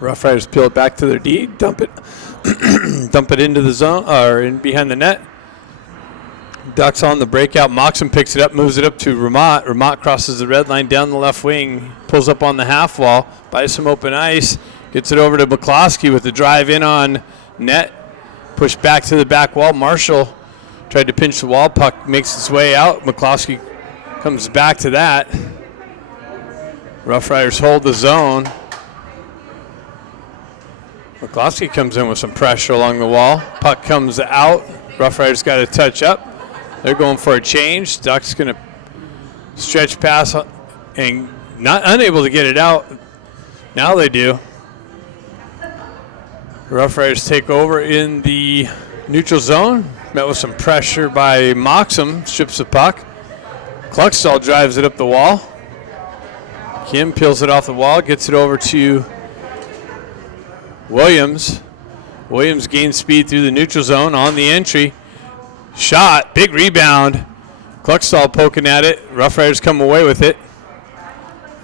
Rough Riders peel it back to their D, dump it into the zone, or in behind the net. Ducks on the breakout. Moxon picks it up, moves it up to Ramat. Ramat crosses the red line down the left wing, pulls up on the half wall, buys some open ice, gets it over to McCloskey with the drive in on net. Push back to the back wall. Marshall tried to pinch the wall. Puck makes its way out. McCloskey comes back to that. Rough Riders hold the zone. McCloskey comes in with some pressure along the wall. Puck comes out. Rough Riders got to touch up. They're going for a change. Ducks going to stretch pass and not unable to get it out. Now they do. Rough Riders take over in the neutral zone. Met with some pressure by Moxham. Strips the puck. Kluckstall drives it up the wall. Kim peels it off the wall. Gets it over to Williams. Williams gains speed through the neutral zone on the entry. Shot. Big rebound. Kluckstall poking at it. Rough Riders come away with it.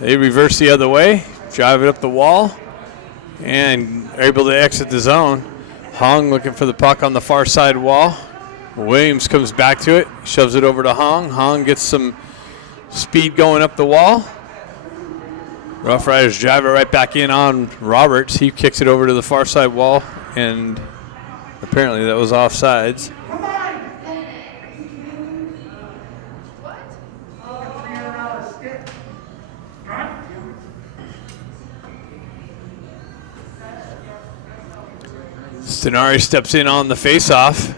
They reverse the other way. Drive it up the wall. And are able to exit the zone. Hong looking for the puck on the far side wall. Williams comes back to it. Shoves it over to Hong. Hong gets some speed going up the wall. Rough Riders drive it right back in on Roberts. He kicks it over to the far side wall, and apparently that was offsides. Stenari steps in on the faceoff.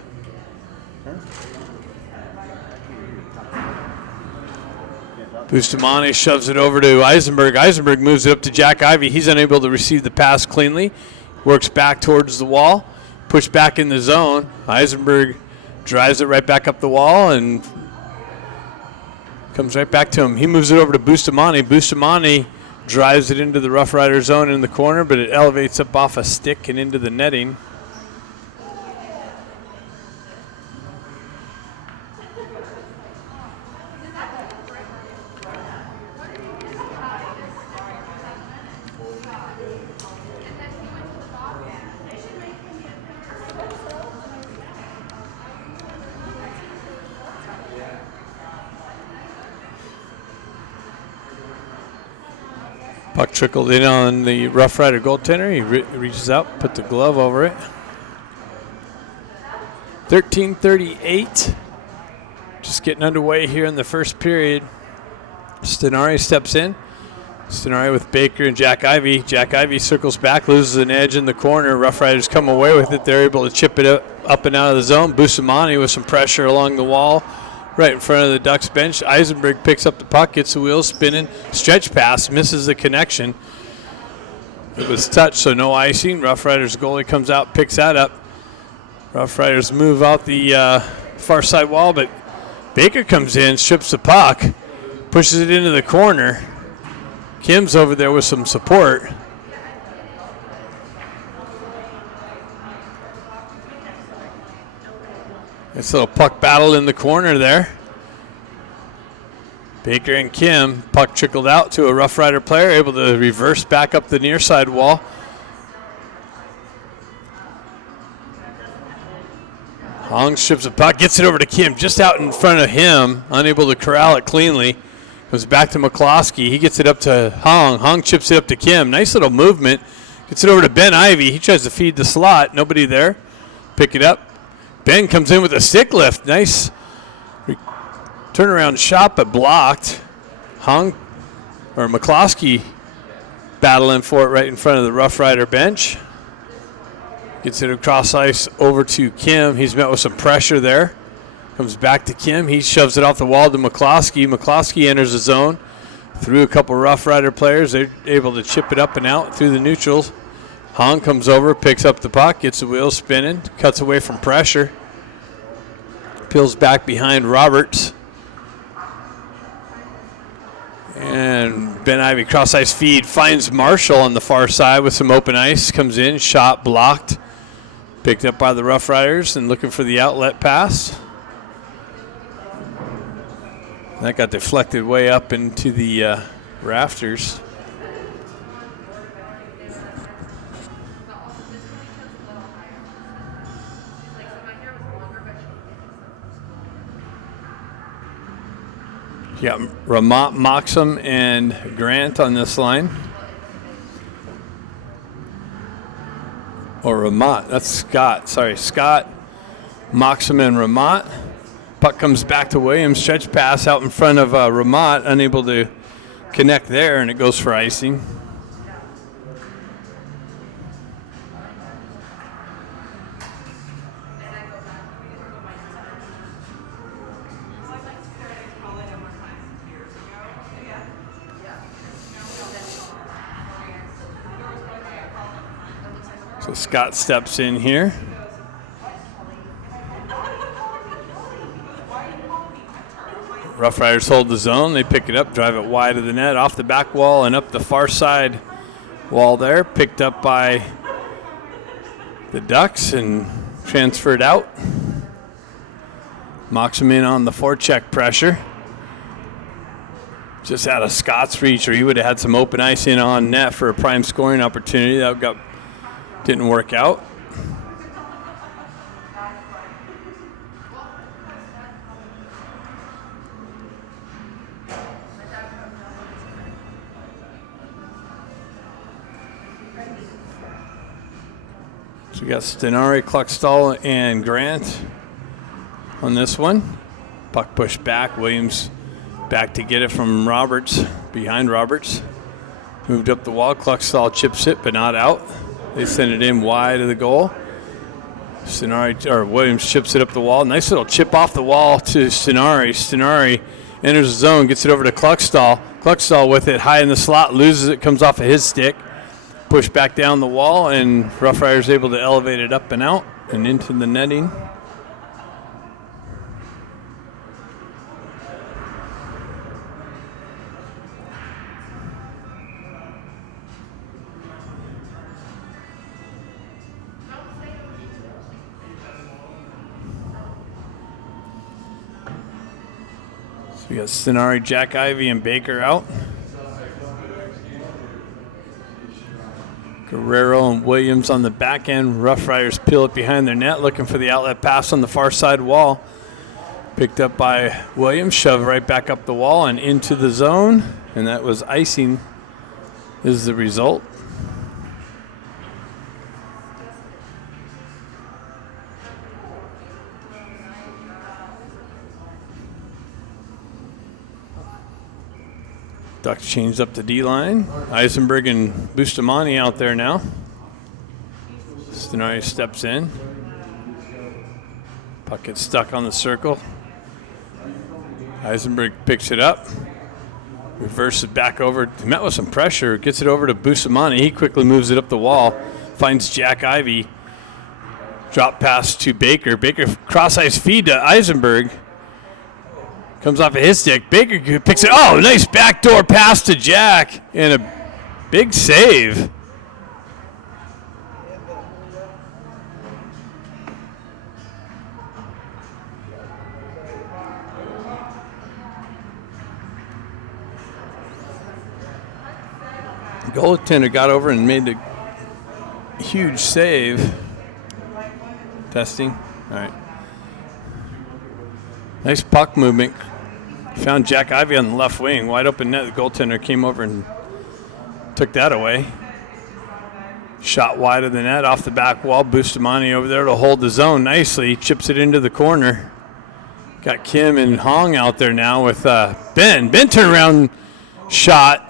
Bustamante shoves it over to Eisenberg. Eisenberg moves it up to Jack Ivey. He's unable to receive the pass cleanly. Works back towards the wall. Push back in the zone. Eisenberg drives it right back up the wall and comes right back to him. He moves it over to Bustamante. Bustamante drives it into the Rough Rider zone in the corner, but it elevates up off a stick and into the netting. Puck trickled in on the Rough Rider goaltender. He reaches out, put the glove over it. 13:38. Just getting underway here in the first period. Stenari steps in. Stenari with Baker and Jack Ivey. Jack Ivey circles back, loses an edge in the corner. Rough Riders come away with it. They're able to chip it up and out of the zone. Bustamante with some pressure along the wall. Right in front of the Ducks bench. Eisenberg picks up the puck, gets the wheels spinning. Stretch pass, misses the connection. It was touched, so no icing. Rough Riders goalie comes out, picks that up. Rough Riders move out the far side wall, but Baker comes in, strips the puck, pushes it into the corner. Kim's over there with some support. Nice little puck battle in the corner there. Baker and Kim, puck trickled out to a Rough Rider player, able to reverse back up the near side wall. Hong strips the puck, gets it over to Kim, just out in front of him, unable to corral it cleanly. Goes back to McCloskey. He gets it up to Hong. Hong chips it up to Kim. Nice little movement. Gets it over to Ben Ivey. He tries to feed the slot. Nobody there. Pick it up. Ben comes in with a stick lift. Nice turnaround shot, but blocked. McCloskey battling for it right in front of the Rough Rider bench. Gets it across ice over to Kim. He's met with some pressure there. Comes back to Kim. He shoves it off the wall to McCloskey. McCloskey enters the zone through a couple Rough Rider players. They're able to chip it up and out through the neutrals. Hong comes over, picks up the puck, gets the wheels spinning, cuts away from pressure. Peels back behind Roberts. And Ben Ivey cross-ice feed finds Marshall on the far side with some open ice. Comes in, shot blocked Picked up by the Rough Riders and looking for the outlet pass. That got deflected way up into the rafters. You got Ramat, Moxham, and Grant on this line. Or Ramat, that's Scott. Sorry, Scott, Moxham, and Ramat. Puck comes back to Williams. Stretch pass out in front of Ramat, unable to connect there, and it goes for icing. So Scott steps in here. Rough Riders hold the zone. They pick it up, drive it wide of the net, off the back wall and up the far side wall there. Picked up by the Ducks and transferred out. Moxham in on the forecheck pressure. Just out of Scott's reach, or he would have had some open ice in on net for a prime scoring opportunity. That didn't work out. So we got Stenari, Kluckstall, and Grant on this one. Puck pushed back. Williams back to get it from Roberts, behind Roberts. Moved up the wall. Kluckstall chips it, but not out. They send it in wide of the goal. Williams chips it up the wall. Nice little chip off the wall to Stenari. Stenari enters the zone, gets it over to Kluckstall. Kluckstall with it high in the slot, loses it, comes off of his stick. Push back down the wall, and Rough Riders able to elevate it up and out and into the netting. So we got Stenari, Jack Ivy, and Baker out. Guerrero and Williams on the back end. Rough Riders peel it behind their net, looking for the outlet pass on the far side wall. Picked up by Williams, shoved right back up the wall and into the zone, and that was icing is the result. Ducks changed up the D-line. Eisenberg and Bustamante out there now. Stenari steps in. Puck gets stuck on the circle. Eisenberg picks it up. Reverses back over. Met with some pressure. Gets it over to Bustamante. He quickly moves it up the wall. Finds Jack Ivy. Drop pass to Baker. Baker cross-ice feed to Eisenberg. Comes off of his stick. Baker picks it. Oh, nice backdoor pass to Jack. And a big save. The goaltender got over and made a huge save. Testing. All right. Nice puck movement. Found Jack Ivy on the left wing. Wide open net. The goaltender came over and took that away. Shot wide of the net off the back wall. Bustamante over there to hold the zone nicely. Chips it into the corner. Got Kim and Hong out there now with Ben. Ben turnaround shot.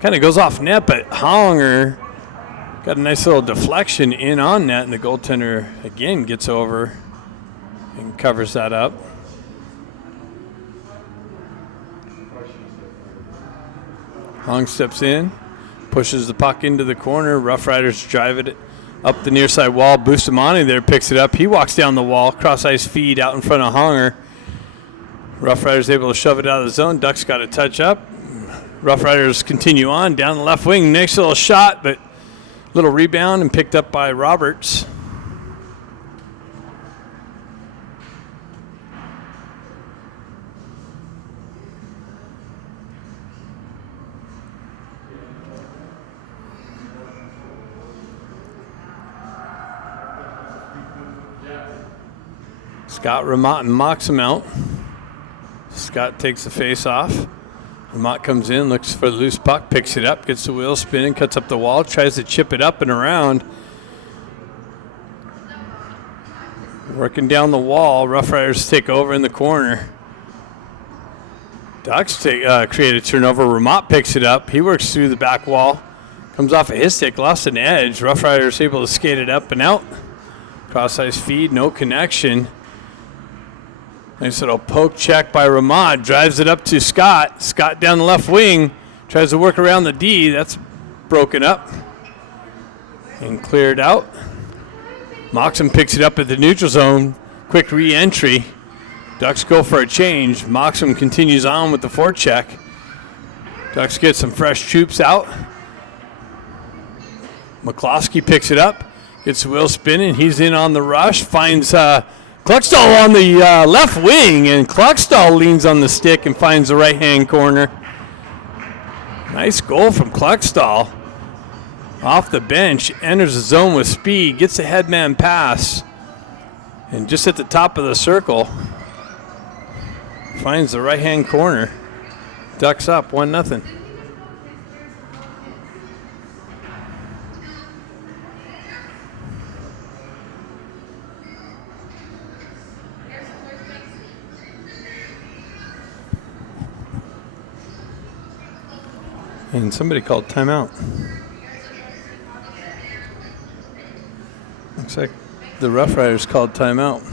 Kind of goes off net, but Honger got a nice little deflection in on net, and the goaltender again gets over and covers that up. Hong steps in, pushes the puck into the corner. Rough Riders drive it up the near side wall. Bustamante there picks it up. He walks down the wall, cross-ice feed out in front of Honger. Rough Riders able to shove it out of the zone. Ducks got a touch up. Rough Riders continue on down the left wing. Nice little shot, but little rebound and picked up by Roberts. Scott Ramat mocks him out. Scott takes the face off. Ramat comes in, looks for the loose puck, picks it up, gets the wheel spinning, cuts up the wall, tries to chip it up and around. Working down the wall, Rough Riders take over in the corner. Ducks create a turnover. Ramat picks it up. He works through the back wall. Comes off of his stick, lost an edge. Rough Riders able to skate it up and out. Cross-ice feed, no connection. Nice little poke check by Ramat. Drives it up to Scott. Scott down the left wing. Tries to work around the D. That's broken up and cleared out. Moxham picks it up at the neutral zone. Quick re-entry. Ducks go for a change. Moxham continues on with the forecheck. Ducks get some fresh troops out. McCloskey picks it up. Gets the wheel spinning. He's in on the rush. Finds Kluckstall on the left wing. And Kluckstall leans on the stick and finds the right-hand corner. Nice goal from Kluckstall. Off the bench, enters the zone with speed, gets a headman pass, and just at the top of the circle, finds the right-hand corner. Ducks up 1-0. And somebody called timeout. Looks like the Rough Riders called timeout.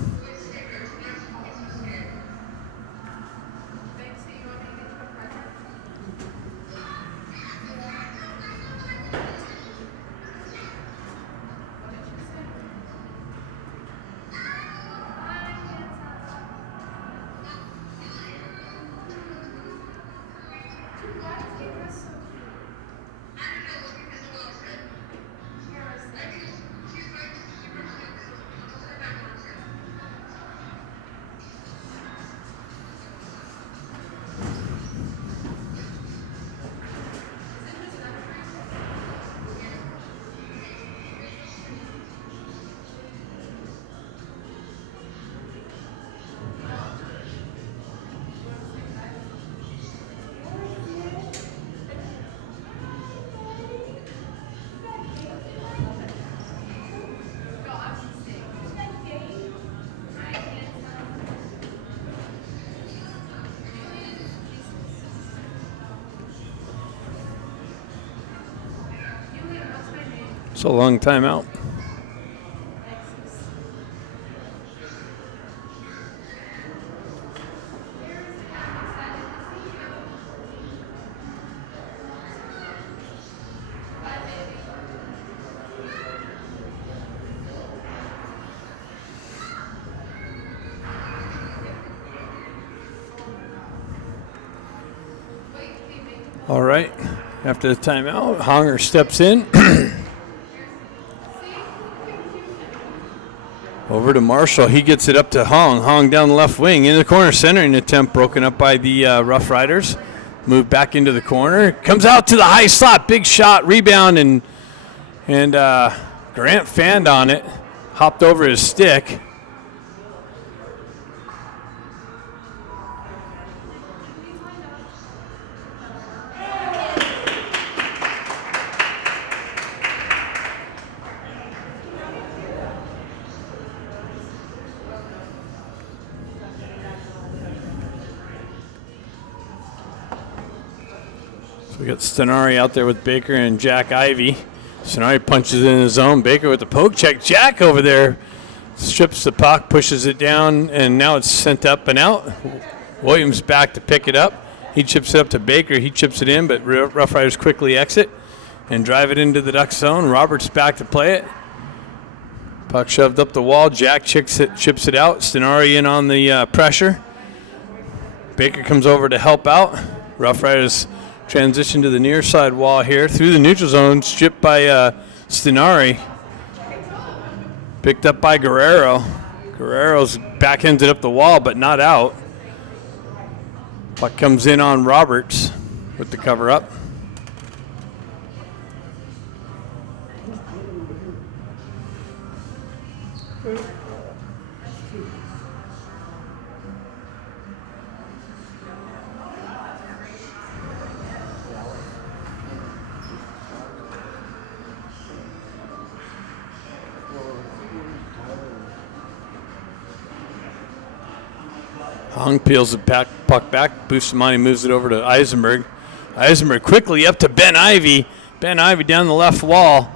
It's a long timeout. All right, after the timeout, Honger steps in. Over to Marshall. He gets it up to Hong. Hong down the left wing. In the corner, centering attempt broken up by the Rough Riders. Move back into the corner. Comes out to the high slot. Big shot. Rebound. And Grant fanned on it. Hopped over his stick. We got Stenari out there with Baker and Jack Ivy. Stenari punches in his zone. Baker with the poke check. Jack over there strips the puck, pushes it down, and now it's sent up and out. Williams back to pick it up. He chips it up to Baker. He chips it in, but Rough Riders quickly exit and drive it into the Duck zone. Roberts back to play it. Puck shoved up the wall. Jack chips it out. Stenari in on the pressure. Baker comes over to help out. Rough Riders transition to the near side wall here through the neutral zone, stripped by Stenari. Picked up by Guerrero. Guerrero's backhands it up the wall, but not out. Puck comes in on Roberts with the cover up. Hong peels the puck back. Bustamante moves it over to Eisenberg. Eisenberg quickly up to Ben Ivy. Ben Ivy down the left wall.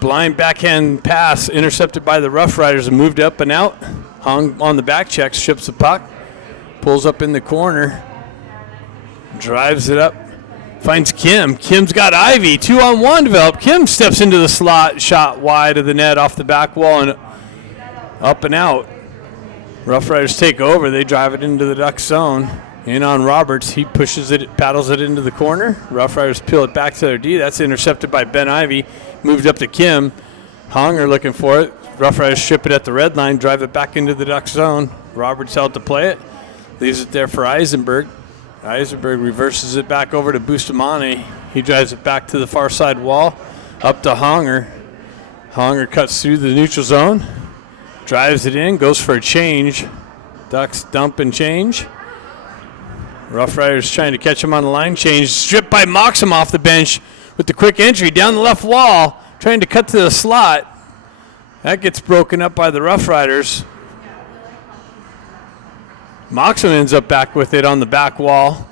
Blind backhand pass intercepted by the Rough Riders and moved up and out. Hong on the back check, ships the puck. Pulls up in the corner. Drives it up. Finds Kim. Kim's got Ivy. 2-on-1 developed. Kim steps into the slot. Shot wide of the net off the back wall and up and out. Rough Riders take over. They drive it into the Duck zone. In on Roberts. He pushes it, paddles it into the corner. Rough Riders peel it back to their D. That's intercepted by Ben Ivy. Moved up to Kim. Hong are looking for it. Rough Riders strip it at the red line. Drive it back into the Duck zone. Roberts out to play it. Leaves it there for Eisenberg. Eisenberg reverses it back over to Bustamante. He drives it back to the far side wall. Up to Honger. Honger cuts through the neutral zone. Drives it in, goes for a change. Ducks dump and change. Rough Riders trying to catch him on the line change. Stripped by Moxham off the bench with the quick entry down the left wall. Trying to cut to the slot. That gets broken up by the Rough Riders. Moxham ends up back with it on the back wall.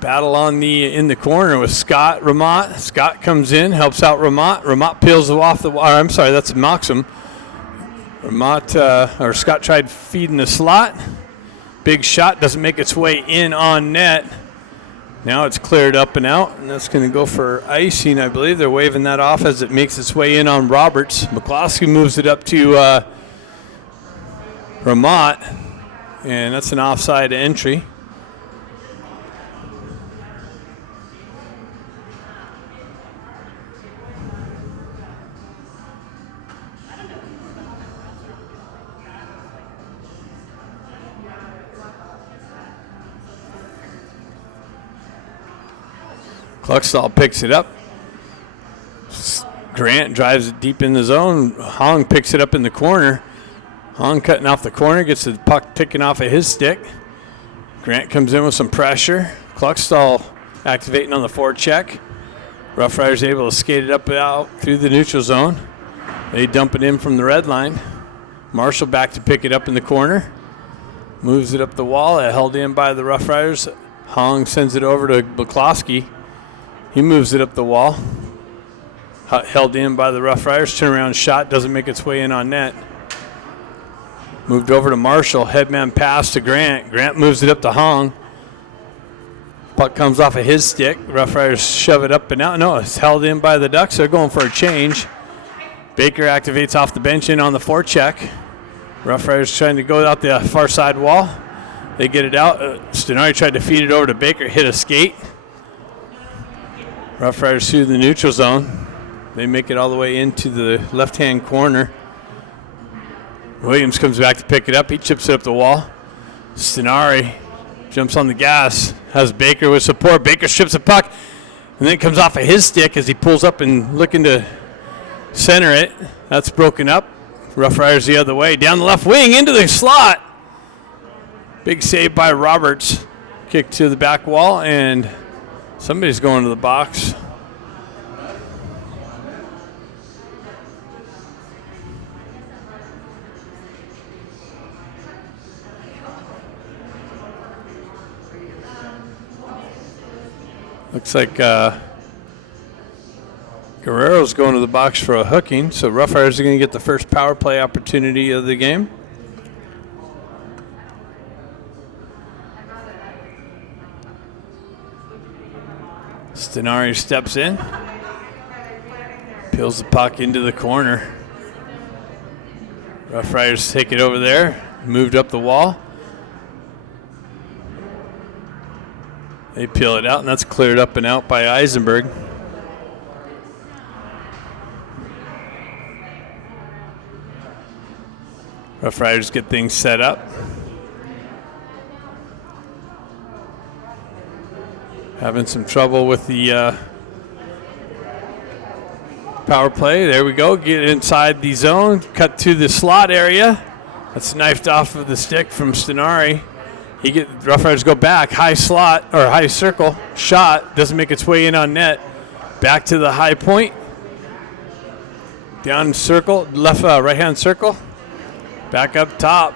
Battle in the corner with Scott Ramat. Scott comes in, helps out Ramat. Ramat peels off the wall. I'm sorry, that's Moxham. Scott tried feeding the slot. Big shot, doesn't make its way in on net. Now it's cleared up and out, and that's going to go for icing, I believe. They're waving that off as it makes its way in on Roberts. McCloskey moves it up to Ramat, and that's an offside entry. Kluckstall picks it up. Grant drives it deep in the zone. Hong picks it up in the corner. Hong cutting off the corner, gets the puck taken off of his stick. Grant comes in with some pressure. Kluckstall activating on the forecheck. Rough Riders able to skate it up and out through the neutral zone. They dump it in from the red line. Marshall back to pick it up in the corner. Moves it up the wall, held in by the Rough Riders. Hong sends it over to McCloskey. He moves it up the wall. Held in by the Rough Riders. Turnaround shot doesn't make its way in on net. Moved over to Marshall. Headman pass to Grant. Grant moves it up to Hong. Puck comes off of his stick. Rough Riders shove it up and out. No, it's held in by the Ducks. They're going for a change. Baker activates off the bench in on the forecheck. Rough Riders trying to go out the far side wall. They get it out. Stenari tried to feed it over to Baker. Hit a skate. Rough Riders through the neutral zone. They make it all the way into the left-hand corner. Williams comes back to pick it up. He chips it up the wall. Stenari jumps on the gas. Has Baker with support. Baker strips the puck. And then it comes off of his stick as he pulls up and looking to center it. That's broken up. Rough Riders the other way. Down the left wing into the slot. Big save by Roberts. Kick to the back wall, and somebody's going to the box. Looks like Guerrero's going to the box for a hooking, so Rough Riders are going to get the first power play opportunity of the game. Stenari steps in, peels the puck into the corner. Rough Riders take it over there, moved up the wall. They peel it out, and that's cleared up and out by Eisenberg. Rough Riders get things set up. Having some trouble with the power play. There we go. Get inside the zone. Cut to the slot area. That's knifed off of the stick from Stenari. Rough Riders go back. High slot or high circle. Shot. Doesn't make its way in on net. Back to the high point. Down circle. Left right hand circle. Back up top.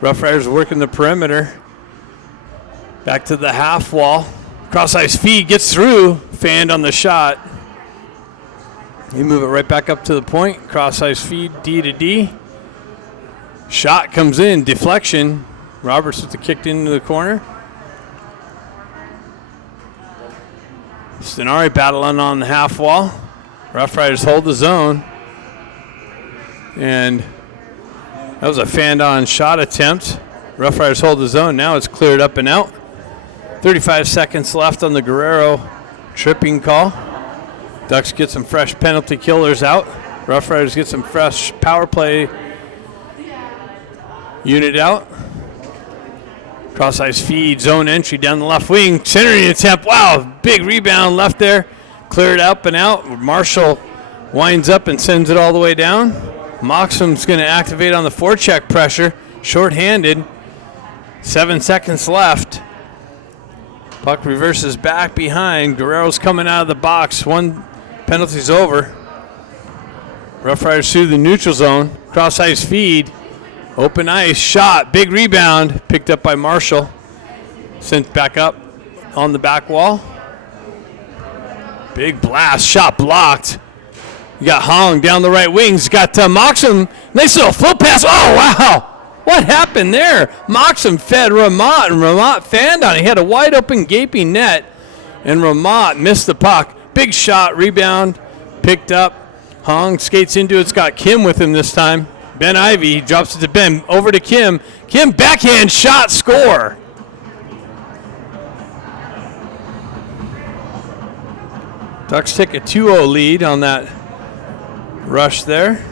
Rough Riders working the perimeter. Back to the half wall. Cross ice feed gets through. Fanned on the shot. You move it right back up to the point. Cross ice feed D to D. Shot comes in. Deflection. Roberts with the kicked into the corner. Stenari battling on the half wall. Rough Riders hold the zone. And that was a fanned on shot attempt. Rough Riders hold the zone. Now it's cleared up and out. 35 seconds left on the Guerrero tripping call. Ducks get some fresh penalty killers out. Rough Riders get some fresh power play unit out. Cross ice feed, zone entry down the left wing. Centering attempt. Wow, big rebound left there. Cleared up and out. Marshall winds up and sends it all the way down. Moxham's going to activate on the forecheck pressure. Short-handed. 7 seconds left. Puck reverses back behind. Guerrero's coming out of the box. One penalty's over. Rough Riders through the neutral zone. Cross ice feed. Open ice. Shot. Big rebound. Picked up by Marshall. Sent back up on the back wall. Big blast. Shot blocked. You got Hong down the right wings. Got Moxham. Nice little float pass. Oh, wow. What happened there? Moxham fed Ramat, and Ramat fanned on it. He had a wide open gaping net, and Ramat missed the puck. Big shot, rebound, picked up. Hong skates into it. It's got Kim with him this time. Ben Ivy drops it to Ben. Over to Kim. Kim backhand shot, score. Ducks take a 2-0 lead on that rush there.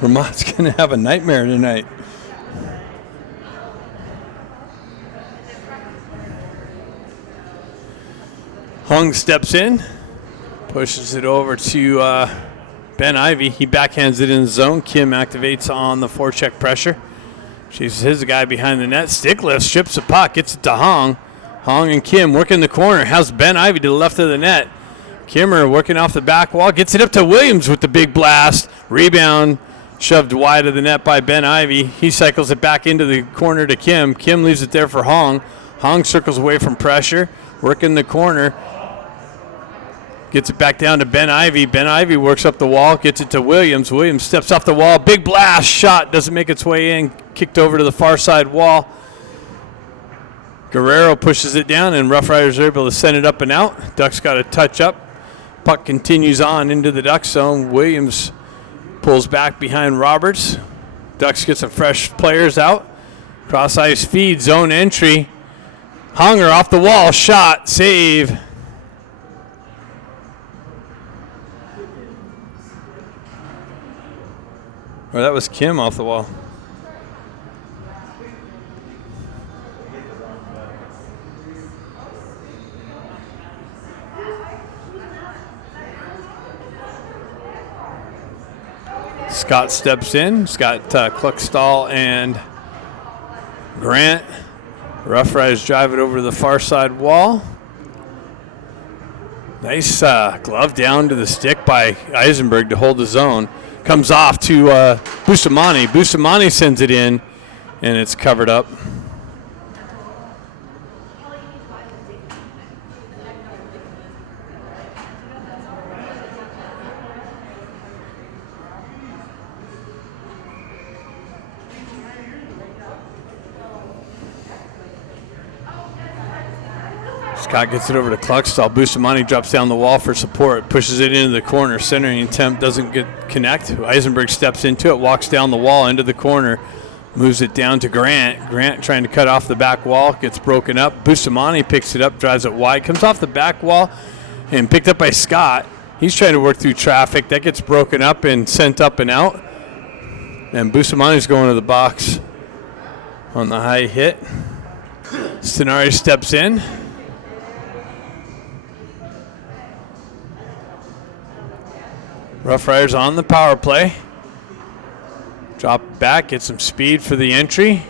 Vermont's going to have a nightmare tonight. Hung steps in, pushes it over to Ben Ivy. He backhands it in the zone. Kim activates on the forecheck pressure. She's his guy behind the net. Stick lifts, strips the puck, gets it to Hong. Hong and Kim working the corner. Has Ben Ivy to the left of the net. Kimmer working off the back wall. Gets it up to Williams with the big blast. Rebound. Shoved wide of the net by Ben Ivy. He cycles it back into the corner to Kim. Kim leaves it there for Hong. Hong circles away from pressure. Working the corner. Gets it back down to Ben Ivy. Ben Ivy works up the wall. Gets it to Williams. Williams steps off the wall. Big blast. Shot. Doesn't make its way in. Kicked over to the far side wall. Guerrero pushes it down, and Rough Riders are able to send it up and out. Ducks got a touch up. Puck continues on into the Duck zone. Williams pulls back behind Roberts. Ducks get some fresh players out. Cross ice feed, zone entry. Hunger off the wall, shot, save. Or that was Kim off the wall. Scott steps in. Scott Kluckstall and Grant. Rough Riders drive it over to the far side wall. Nice glove down to the stick by Eisenberg to hold the zone. Comes off to Bustamante. Bustamante sends it in, and it's covered up. Scott gets it over to Kluckstall. Bustamante drops down the wall for support, pushes it into the corner. Centering attempt doesn't connect. Eisenberg steps into it, walks down the wall into the corner, moves it down to Grant. Grant trying to cut off the back wall, gets broken up. Bustamante picks it up, drives it wide, comes off the back wall, and picked up by Scott. He's trying to work through traffic. That gets broken up and sent up and out. And Bustamante's going to the box on the high hit. Stenari steps in. Rough Riders on the power play. Drop back, get some speed for the entry.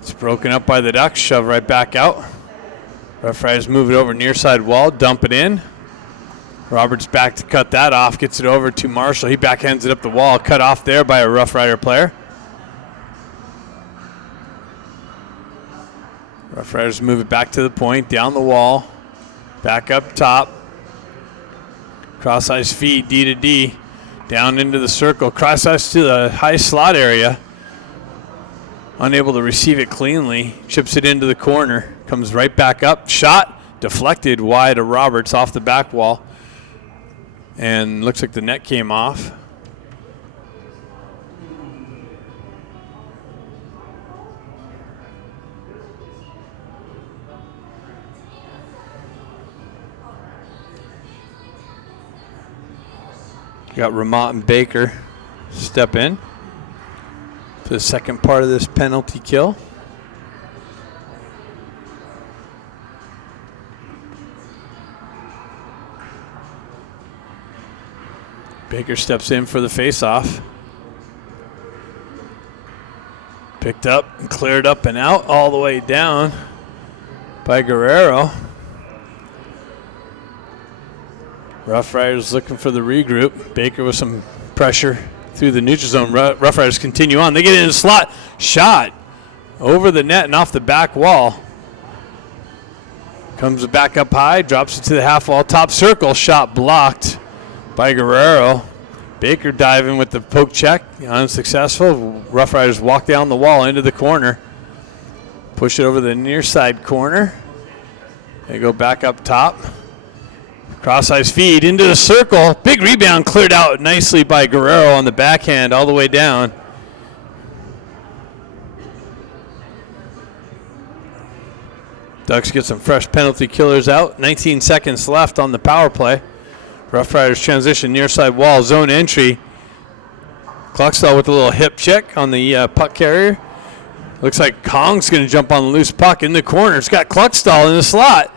It's broken up by the Ducks, shove right back out. Rough Riders move it over near side wall, dump it in. Roberts back to cut that off, gets it over to Marshall. He backhands it up the wall, cut off there by a Rough Rider player. Rough Riders move it back to the point, down the wall, back up top. Cross ice feed, D to D, down into the circle. Cross ice to the high slot area. Unable to receive it cleanly, chips it into the corner, comes right back up. Shot deflected wide of Roberts off the back wall. And looks like the net came off. Got Ramont and Baker step in to the second part of this penalty kill. Baker steps in for the face-off. Picked up and cleared up and out all the way down by Guerrero. Rough Riders looking for the regroup. Baker with some pressure through the neutral zone. Rough Riders continue on. They get in the slot. Shot over the net and off the back wall. Comes back up high, drops it to the half wall. Top circle, shot blocked by Guerrero. Baker diving with the poke check, unsuccessful. Rough Riders walk down the wall into the corner. Push it over the near side corner. They go back up top. Cross ice feed into the circle. Big rebound cleared out nicely by Guerrero on the backhand all the way down. Ducks get some fresh penalty killers out. 19 seconds left on the power play. Rough Riders transition near side wall, zone entry. Cluxtall with a little hip check on the puck carrier. Looks like Hong's going to jump on the loose puck in the corner. It's got Cluxtall in the slot.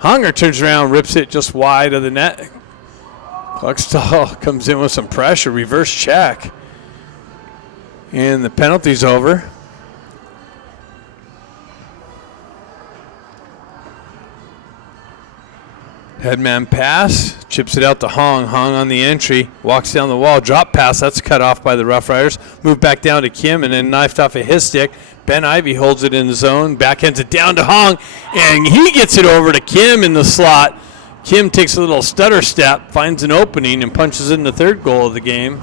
Honger turns around, rips it just wide of the net. Cluxtall comes in with some pressure, reverse check. And the penalty's over. Headman pass, chips it out to Hong. Hong on the entry, walks down the wall, drop pass, that's cut off by the Rough Riders. Move back down to Kim and then knifed off of his stick. Ben Ivy holds it in the zone, backhands it down to Hong, and he gets it over to Kim in the slot. Kim takes a little stutter step, finds an opening, and punches in the third goal of the game.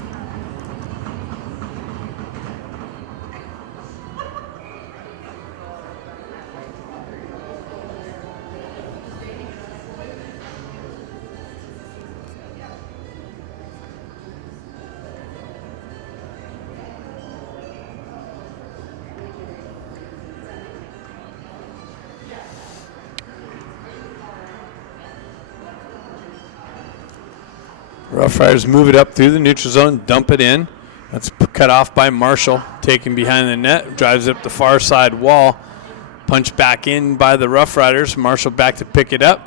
Rough Riders move it up through the neutral zone, dump it in. That's cut off by Marshall, taken behind the net, drives it up the far side wall. Punch back in by the Rough Riders. Marshall back to pick it up.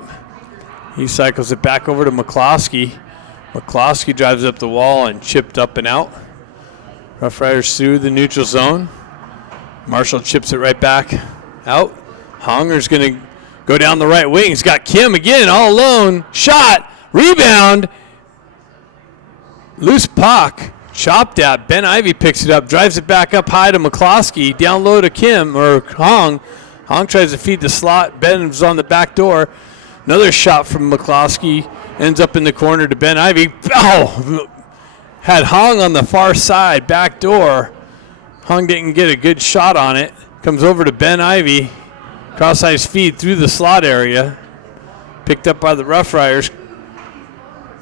He cycles it back over to McCloskey. McCloskey drives up the wall and chipped up and out. Rough Riders through the neutral zone. Marshall chips it right back out. Honger's going to go down the right wing. He's got Kim again all alone. Shot, rebound. Loose puck, chopped at. Ben Ivy picks it up, drives it back up high to McCloskey, down low to Kim, or Hong. Hong tries to feed the slot. Ben's on the back door. Another shot from McCloskey, ends up in the corner to Ben Ivy. Oh, had Hong on the far side, back door. Hong didn't get a good shot on it. Comes over to Ben Ivy. Cross-ice feed through the slot area. Picked up by the Rough Riders.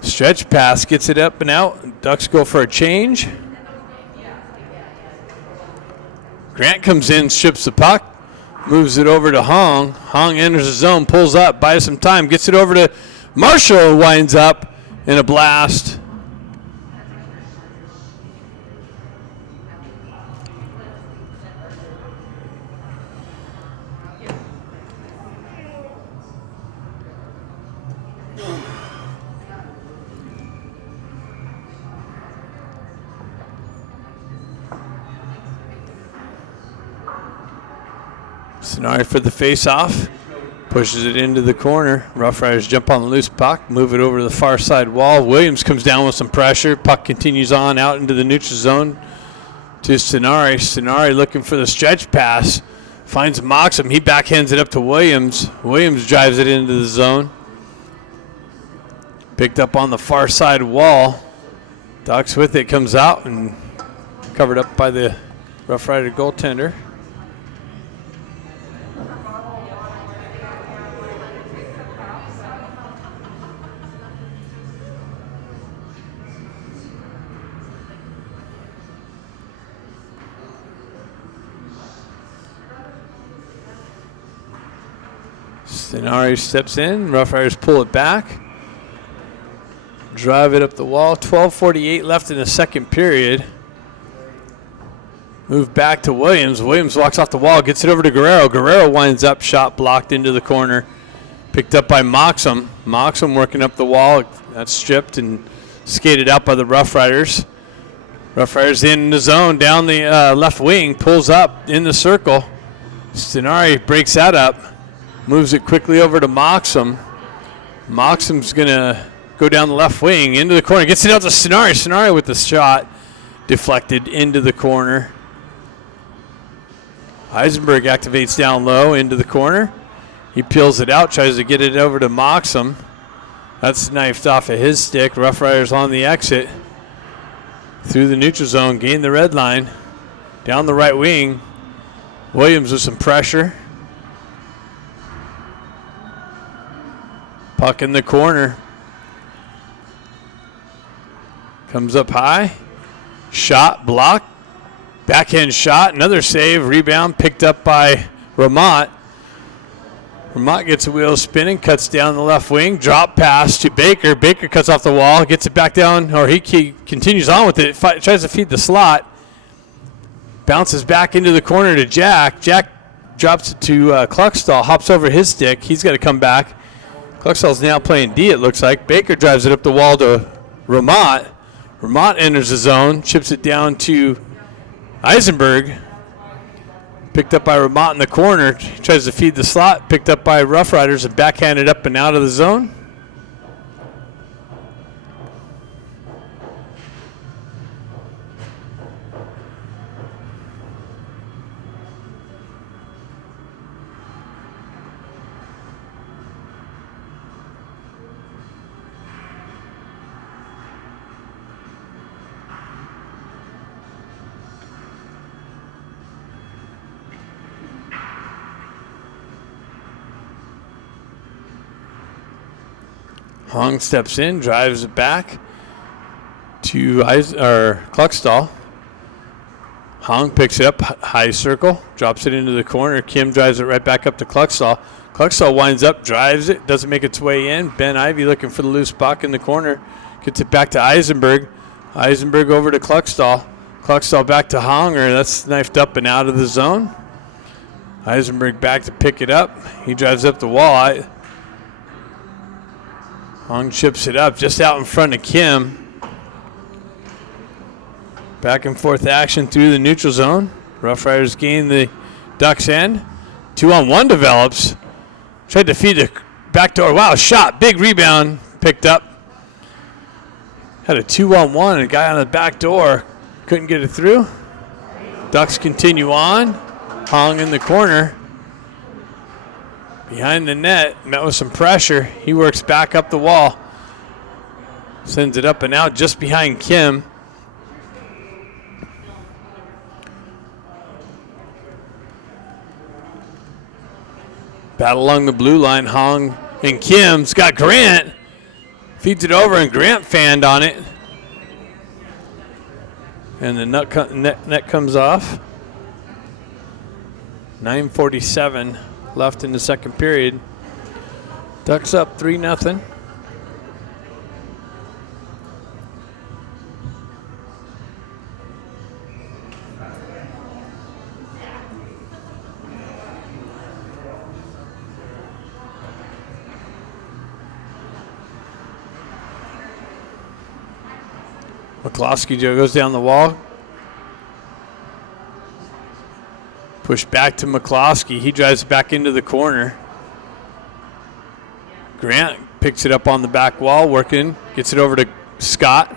Stretch pass, gets it up and out. Ducks go for a change. Grant comes in, strips the puck, moves it over to Hong. Hong enters the zone, pulls up, buys some time, gets it over to Marshall, winds up in a blast. Stenari for the face-off. Pushes it into the corner. Rough Riders jump on the loose puck, move it over to the far side wall. Williams comes down with some pressure. Puck continues on out into the neutral zone to Stenari. Stenari looking for the stretch pass. Finds Moxham. He backhands it up to Williams. Williams drives it into the zone. Picked up on the far side wall. Ducks with it, comes out and covered up by the Rough Rider goaltender. Stenari steps in. Rough Riders pull it back. Drive it up the wall. 12:48 left in the second period. Move back to Williams. Williams walks off the wall, gets it over to Guerrero. Guerrero winds up, shot blocked into the corner. Picked up by Moxham. Moxham working up the wall. That's stripped and skated out by the Rough Riders. Rough Riders in the zone, down the left wing, pulls up in the circle. Stenari breaks that up. Moves it quickly over to Moxham. Moxham's going to go down the left wing into the corner. Gets it out to Stenari. Stenari with the shot. Deflected into the corner. Eisenberg activates down low into the corner. He peels it out, tries to get it over to Moxham. That's knifed off of his stick. Rough Riders on the exit. Through the neutral zone, gain the red line. Down the right wing. Williams with some pressure. Puck in the corner. Comes up high. Shot, blocked. Backhand shot, another save. Rebound picked up by Ramat. Ramat gets the wheels spinning, cuts down the left wing. Drop pass to Baker. Baker cuts off the wall, gets it back down, or he continues on with it. Tries to feed the slot. Bounces back into the corner to Jack. Jack drops it to Kluckstall, hops over his stick. He's got to come back. Kluckstall's now playing D, it looks like. Baker drives it up the wall to Ramat. Ramat enters the zone, chips it down to Eisenberg. Picked up by Ramat in the corner. Tries to feed the slot. Picked up by Rough Riders and backhanded up and out of the zone. Hong steps in, drives it back to Kluckstall. Hong picks it up, high circle, drops it into the corner. Kim drives it right back up to Kluckstall. Kluckstall winds up, drives it, doesn't make its way in. Ben Ivy looking for the loose puck in the corner. Gets it back to Eisenberg. Eisenberg over to Kluckstall. Kluckstall back to Honger. That's knifed up and out of the zone. Eisenberg back to pick it up. He drives up the wall. Hong chips it up just out in front of Kim. Back and forth action through the neutral zone. Rough Riders gain the Ducks end. 2-on-1 develops. Tried to feed the back door. Wow, shot. Big rebound. Picked up. Had a 2-on-1. A guy on the back door. Couldn't get it through. Ducks continue on. Hong in the corner. Behind the net, met with some pressure. He works back up the wall. Sends it up and out just behind Kim. Battle along the blue line, Hong and Kim's got Grant. Feeds it over and Grant fanned on it. And the net comes off. 9:47 left in the second period. Ducks up 3-0. McCloskey goes down the wall. Push back to McCloskey. He drives back into the corner. Grant picks it up on the back wall, working, gets it over to Scott.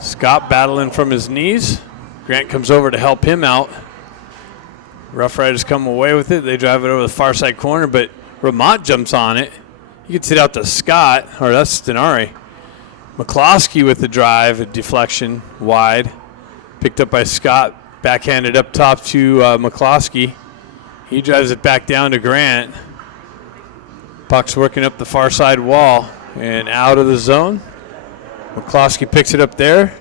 Scott battling from his knees. Grant comes over to help him out. Rough Riders come away with it. They drive it over the far side corner, but Ramont jumps on it. He gets it out to Scott, or that's Stenari. McCloskey with the drive, a deflection wide. Picked up by Scott, backhanded up top to McCloskey. He drives it back down to Grant. Puck's working up the far side wall and out of the zone. McCloskey picks it up there.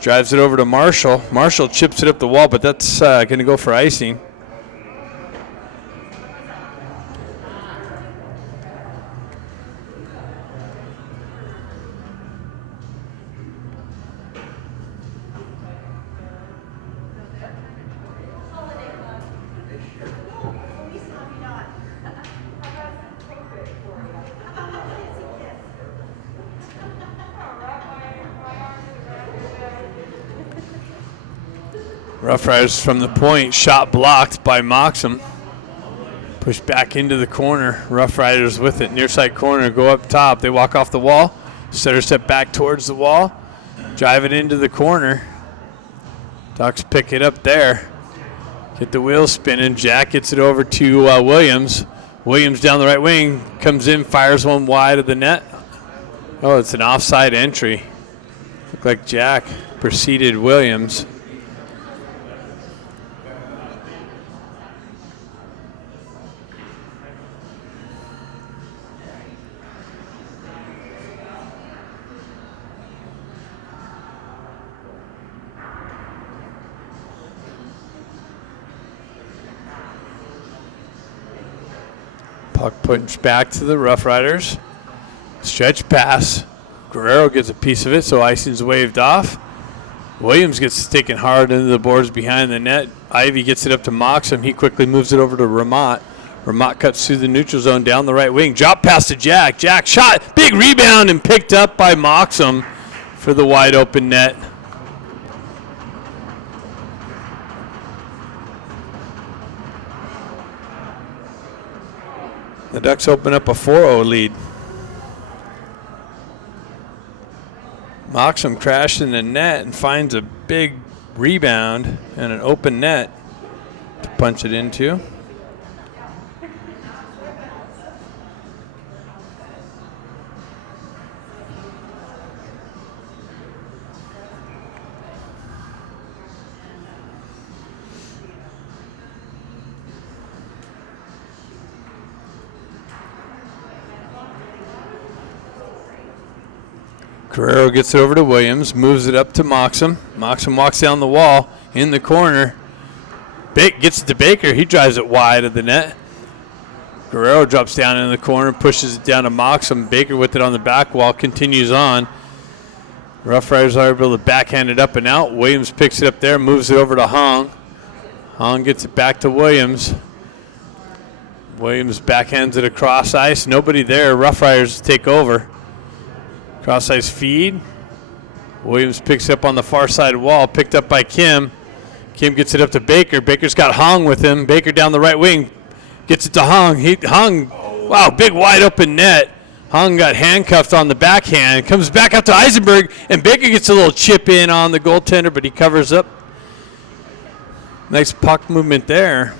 Drives it over to Marshall. Marshall chips it up the wall, but that's going to go for icing. Rough Riders from the point, shot blocked by Moxham. Push back into the corner. Rough Riders with it. Near side corner, go up top. They walk off the wall. Setter step back towards the wall. Drive it into the corner. Ducks pick it up there. Get the wheels spinning. Jack gets it over to Williams. Williams down the right wing. Comes in, fires one wide of the net. Oh, it's an offside entry. Looked like Jack preceded Williams. Puck pushed back to the Rough Riders. Stretch pass. Guerrero gets a piece of it, so icing's waved off. Williams gets sticking hard into the boards behind the net. Ivy gets it up to Moxham. He quickly moves it over to Ramont. Ramont cuts through the neutral zone down the right wing. Drop pass to Jack. Jack shot. Big rebound and picked up by Moxham for the wide open net. The Ducks open up a 4-0 lead. Moxham crashed in the net and finds a big rebound and an open net to punch it into. Guerrero gets it over to Williams, moves it up to Moxham. Moxham walks down the wall in the corner. Gets it to Baker. He drives it wide of the net. Guerrero drops down in the corner, pushes it down to Moxham. Baker with it on the back wall, continues on. Rough Riders are able to backhand it up and out. Williams picks it up there, moves it over to Hong. Hong gets it back to Williams. Williams backhands it across ice. Nobody there. Rough Riders take over. Cross ice feed. Williams picks up on the far side wall, picked up by Kim. Kim gets it up to Baker. Baker's got Hong with him. Baker down the right wing. Gets it to Hong. Wow, big wide open net. Hong got handcuffed on the backhand. Comes back out to Eisenberg, and Baker gets a little chip in on the goaltender, but he covers up. Nice puck movement there.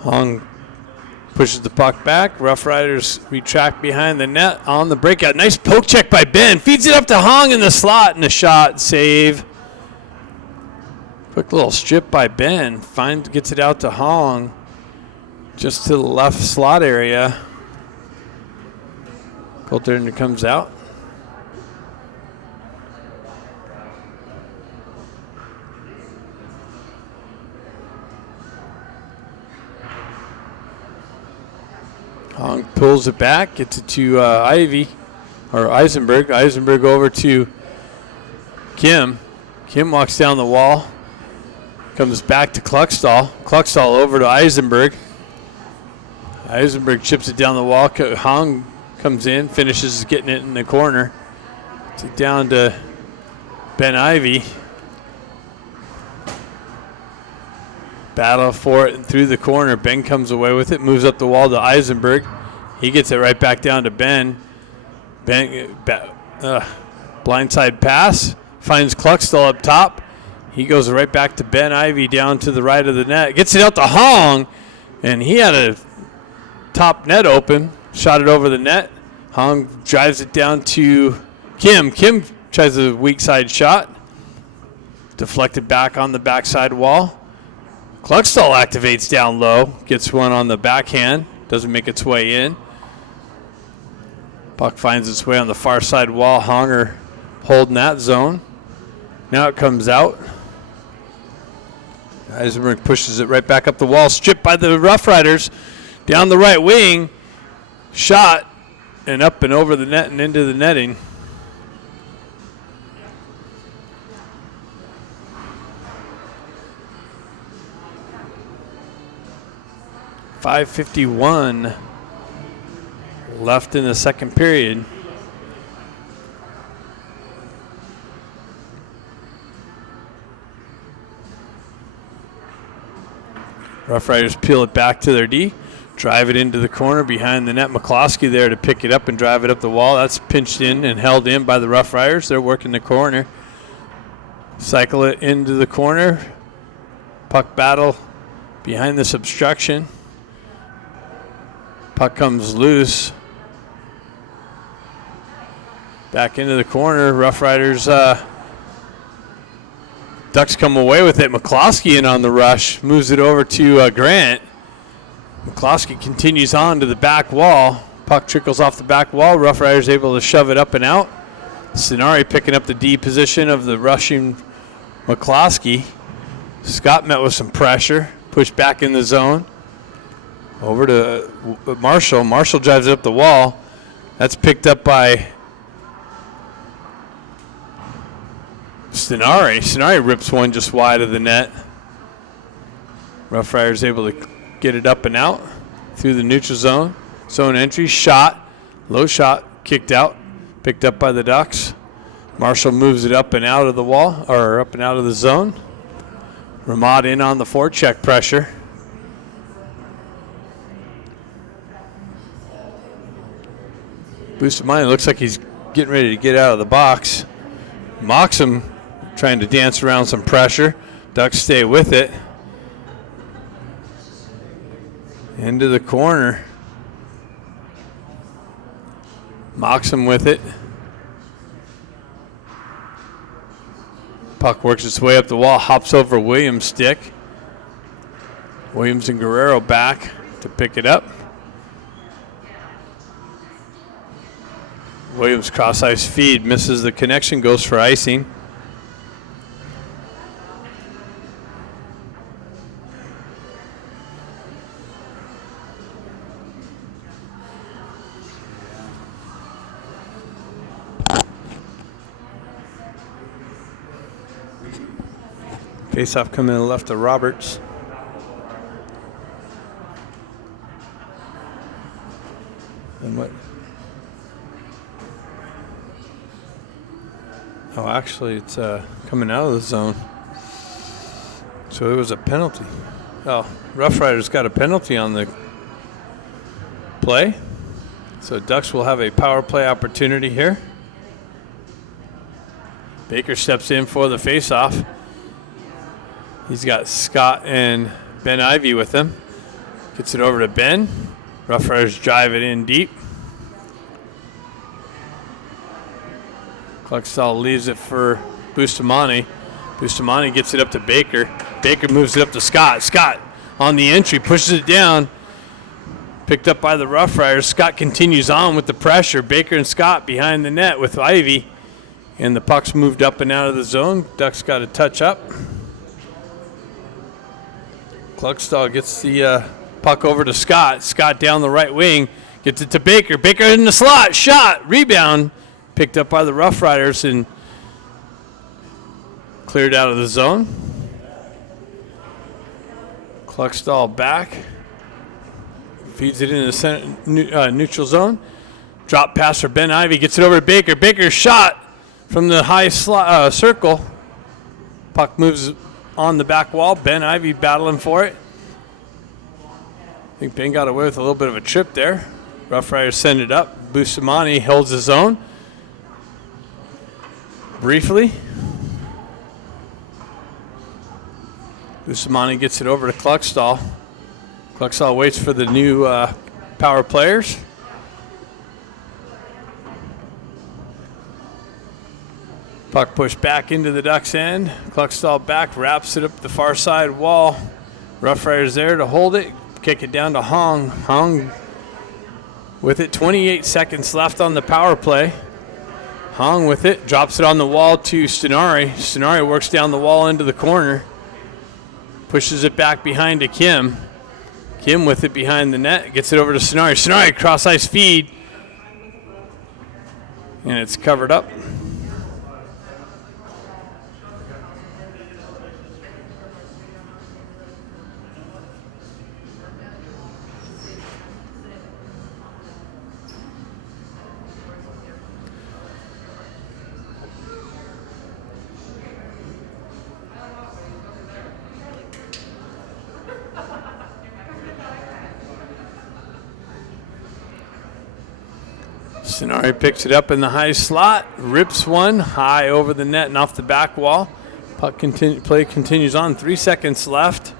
Hong pushes the puck back. Rough Riders retract behind the net on the breakout. Nice poke check by Ben. Feeds it up to Hong in the slot and a shot. Save. Quick little strip by Ben. Gets it out to Hong. Just to the left slot area. Goaltender comes out. Hong pulls it back, gets it to Ivy. or Eisenberg. Eisenberg over to Kim. Kim walks down the wall. Comes back to Kluckstall. Kluckstall over to Eisenberg. Eisenberg chips it down the wall. Hong comes in, finishes getting it in the corner. It's down to Ben Ivy. Battle for it and through the corner. Ben comes away with it, moves up the wall to Eisenberg. He gets it right back down to Ben. Ben, blindside pass, finds Kluckstall up top. He goes right back to Ben Ivy down to the right of the net. Gets it out to Hong, and he had a top net open. Shot it over the net. Hong drives it down to Kim. Kim tries a weak side shot. Deflected back on the backside wall. Kluckstall activates down low. Gets one on the backhand. Doesn't make its way in. Puck finds its way on the far side wall. Honger holding that zone. Now it comes out. Eisenberg pushes it right back up the wall. Stripped by the Rough Riders. Down the right wing. Shot. And up and over the net and into the netting. .551 left in the second period. Rough Riders peel it back to their D. Drive it into the corner behind the net. McCloskey there to pick it up and drive it up the wall. That's pinched in and held in by the Rough Riders. They're working the corner. Cycle it into the corner. Puck battle behind this obstruction. Puck comes loose. Back into the corner. Rough Riders, Ducks come away with it. McCloskey in on the rush. Moves it over to Grant. McCloskey continues on to the back wall. Puck trickles off the back wall. Rough Riders able to shove it up and out. Stenari picking up the D position of the rushing McCloskey. Scott met with some pressure. Pushed back in the zone. Over to Marshall. Marshall drives it up the wall. That's picked up by Stenari. Stenari rips one just wide of the net. Rough Riders able to get it up and out through the neutral zone. Zone entry, shot, low shot, kicked out, picked up by the Ducks. Marshall moves it up and out of the wall, or up and out of the zone. Ramad in on the forecheck pressure. Bustamante looks like he's getting ready to get out of the box. Moxham trying to dance around some pressure. Ducks stay with it. Into the corner. Moxham with it. Puck works its way up the wall, hops over Williams' stick. Williams and Guerrero back to pick it up. Williams cross-ice feed, misses the connection, goes for icing. Face-off coming to the left of Roberts. And what? Oh, actually, it's coming out of the zone. So it was a penalty. Oh, Rough Riders got a penalty on the play. So Ducks will have a power play opportunity here. Baker steps in for the face-off. He's got Scott and Ben Ivy with him. Gets it over to Ben. Rough Riders drive it in deep. Kluckstall leaves it for Bustamante. Bustamante gets it up to Baker. Baker moves it up to Scott. Scott on the entry, pushes it down. Picked up by the Rough Riders. Scott continues on with the pressure. Baker and Scott behind the net with Ivy. And the puck's moved up and out of the zone. Ducks got a touch up. Kluckstall gets the puck over to Scott. Scott down the right wing. Gets it to Baker. Baker in the slot. Shot. Rebound. Picked up by the Rough Riders and cleared out of the zone. Kluckstall back. Feeds it into the center, neutral zone. Drop pass for Ben Ivy. Gets it over to Baker. Baker's shot from the high circle. Puck moves on the back wall. Ben Ivy battling for it. I think Ben got away with a little bit of a trip there. Rough Riders send it up. Bustamante holds his own. Briefly. Bustamante gets it over to Kluckstall. Kluckstall waits for the new power players. Puck pushed back into the Ducks' end. Kluckstall back, wraps it up the far side wall. Rough Riders there to hold it. Kick it down to Hong. Hong with it. 28 seconds left on the power play. Hong with it. Drops it on the wall to Stenari. Stenari works down the wall into the corner. Pushes it back behind to Kim. Kim with it behind the net. Gets it over to Stenari. Stenari cross ice feed. And it's covered up. Stenari picks it up in the high slot, rips one high over the net and off the back wall. Puck play continues on. 3 seconds left.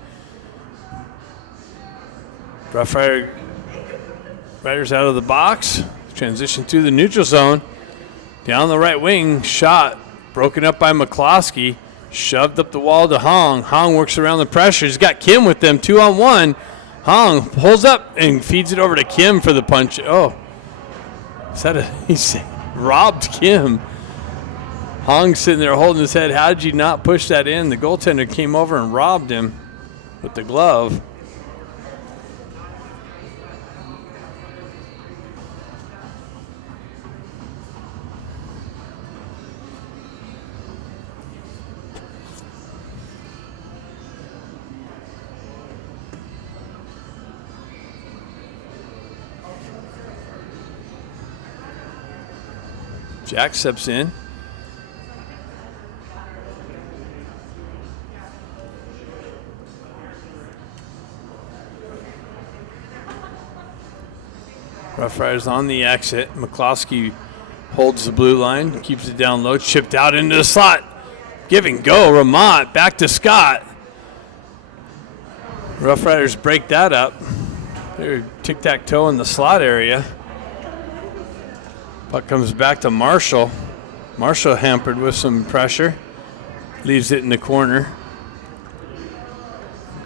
Rough Riders out of the box. Transition to the neutral zone. Down the right wing, shot broken up by McCloskey. Shoved up the wall to Hong. Hong works around the pressure. He's got Kim with them, 2-on-1. Hong pulls up and feeds it over to Kim for the punch. Oh. He's robbed Kim. Hong's sitting there holding his head. How did you not push that in? The goaltender came over and robbed him with the glove. Jack steps in. Rough Riders on the exit. McCloskey holds the blue line, keeps it down low, chipped out into the slot. Give and go. Ramont back to Scott. Rough Riders break that up. They're tic-tac-toe in the slot area. Puck comes back to Marshall. Marshall hampered with some pressure. Leaves it in the corner.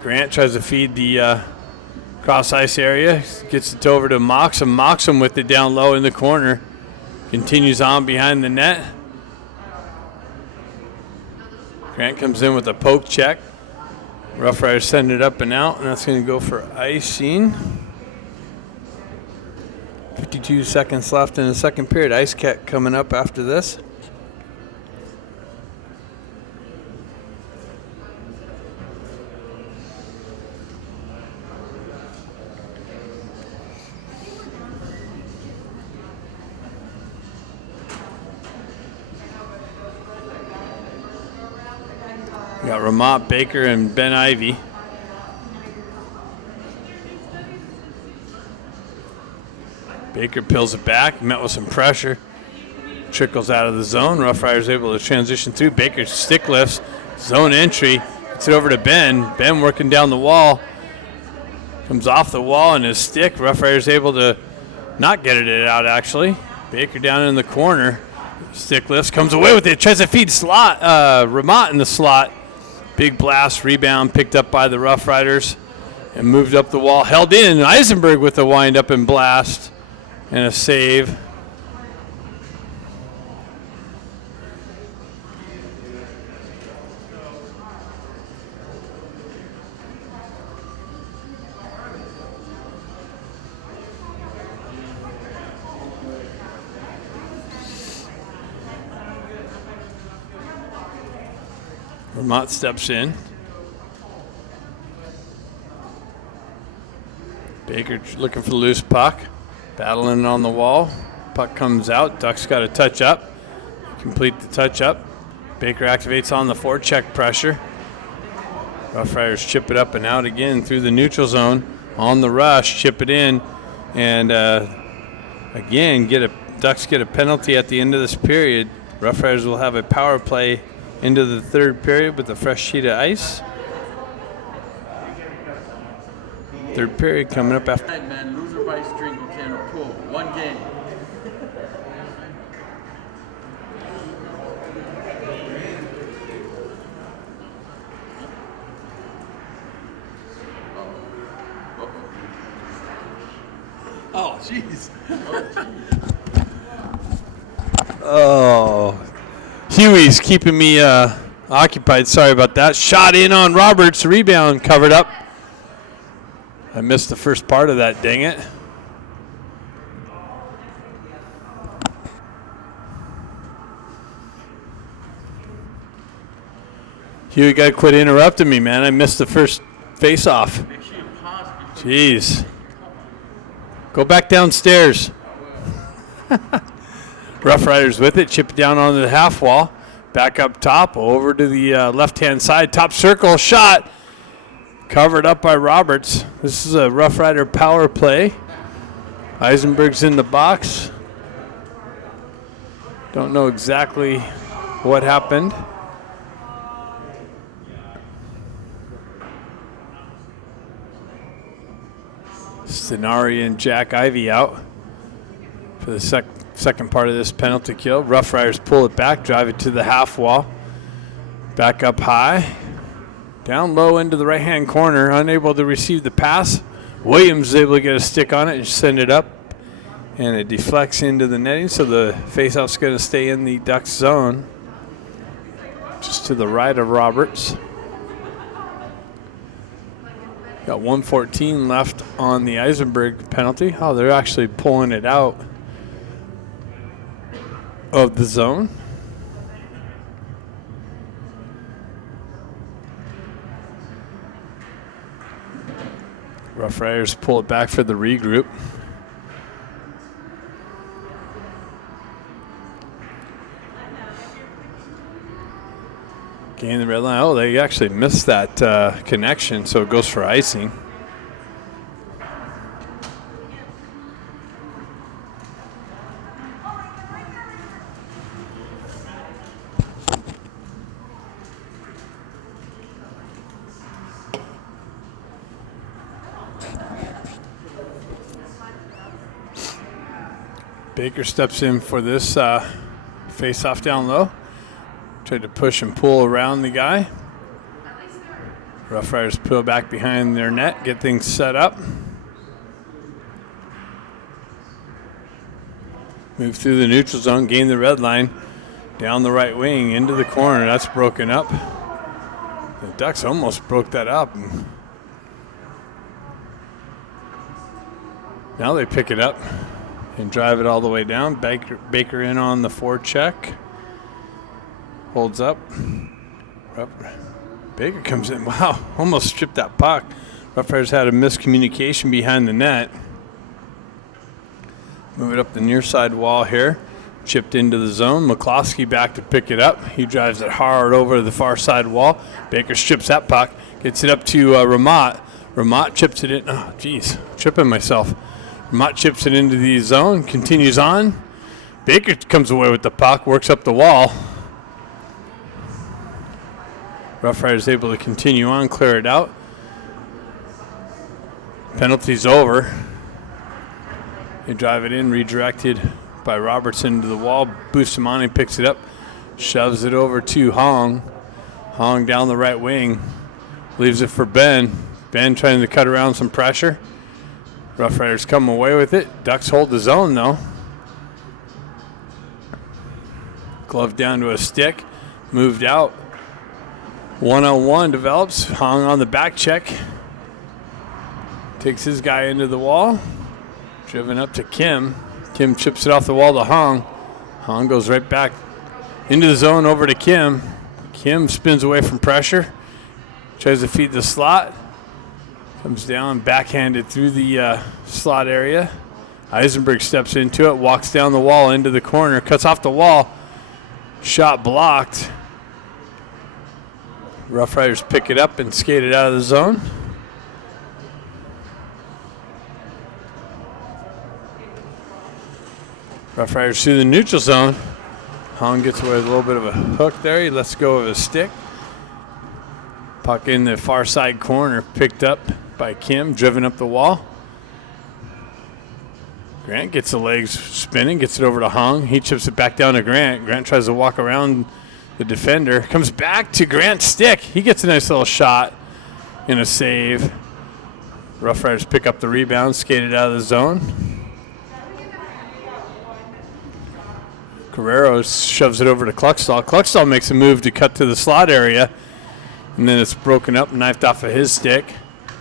Grant tries to feed the cross ice area. Gets it over to Moxham. Moxham with it down low in the corner. Continues on behind the net. Grant comes in with a poke check. Rough Riders send it up and out, and that's going to go for icing. 52 seconds left in the second period. Ice Cat coming up after this. We got Ramont, Baker, and Ben Ivy. Baker peels it back, met with some pressure. Trickles out of the zone. Rough Riders able to transition through. Baker's stick lifts. Zone entry. Gets it over to Ben. Ben working down the wall. Comes off the wall and his stick. Rough Riders able to not get it out, actually. Baker down in the corner. Stick lifts. Comes away with it. Tries to feed Ramont in the slot. Big blast. Rebound picked up by the Rough Riders and moved up the wall. Held in. Eisenberg with the wind up and blast. And a save. Vermont steps in. Baker looking for the loose puck. Battling on the wall. Puck comes out. Ducks got a touch up. Complete the touch up. Baker activates on the forecheck pressure. Rough Riders chip it up and out again through the neutral zone. On the rush, chip it in. And again, Ducks get a penalty at the end of this period. Rough Riders will have a power play into the third period with a fresh sheet of ice. Third period coming up after. Man, loser by string, Volcano Pool. One game. Oh, jeez. Oh, Huey's keeping me occupied. Sorry about that. Shot in on Roberts. Rebound covered up. I missed the first part of that, dang it. Huey got to quit interrupting me, man. I missed the first face-off. Make sure you pause before. Jeez. Go back downstairs. Rough Riders with it. Chip it down onto the half wall. Back up top. Over to the left-hand side. Top circle. Shot. Covered up by Roberts. This is a Rough Rider power play. Eisenberg's in the box. Don't know exactly what happened. Stenari and Jack Ivy out for the second part of this penalty kill. Rough Riders pull it back, drive it to the half wall. Back up high. Down low into the right-hand corner, unable to receive the pass. Williams is able to get a stick on it and send it up. And it deflects into the netting, so the faceoff's going to stay in the Ducks zone. Just to the right of Roberts. Got 1:14 left on the Eisenberg penalty. Oh, they're actually pulling it out of the zone. Rough Riders pull it back for the regroup. Gain the red line. Oh, they actually missed that connection, so it goes for icing. Baker steps in for this face-off down low. Tried to push and pull around the guy. Rough Riders pull back behind their net, get things set up. Move through the neutral zone, gain the red line. Down the right wing, into the corner. That's broken up. The Ducks almost broke that up. Now they pick it up and drive it all the way down. Baker in on the forecheck. Holds up. Baker comes in. Wow, almost stripped that puck. Rough Riders had a miscommunication behind the net. Move it up the near side wall here. Chipped into the zone. McCloskey back to pick it up. He drives it hard over to the far side wall. Baker strips that puck. Gets it up to Ramat. Ramat chips it in. Oh, geez. Tripping myself. Ramat chips it into the zone. Continues on. Baker comes away with the puck. Works up the wall. Rough Riders able to continue on, clear it out. Penalty's over. They drive it in, redirected by Robertson to the wall. Bustamante picks it up, shoves it over to Hong. Hong down the right wing, leaves it for Ben. Ben trying to cut around some pressure. Rough Riders come away with it. Ducks hold the zone though. Glove down to a stick, moved out. 1-on-1 develops. Hong on the back check. Takes his guy into the wall. Driven up to Kim. Kim chips it off the wall to Hong. Hong goes right back into the zone over to Kim. Kim spins away from pressure. Tries to feed the slot. Comes down, backhanded through the slot area. Eisenberg steps into it, walks down the wall into the corner, cuts off the wall. Shot blocked. Rough Riders pick it up and skate it out of the zone. Rough Riders through the neutral zone. Hong gets away with a little bit of a hook there. He lets go of his stick. Puck in the far side corner, picked up by Kim, driven up the wall. Grant gets the legs spinning, gets it over to Hong. He chips it back down to Grant. Grant tries to walk around the defender. Comes back to Grant's stick. He gets a nice little shot and a save. Rough Riders pick up the rebound, skate it out of the zone. Guerrero shoves it over to Kluckstall. Kluckstall makes a move to cut to the slot area, and then it's broken up, knifed off of his stick.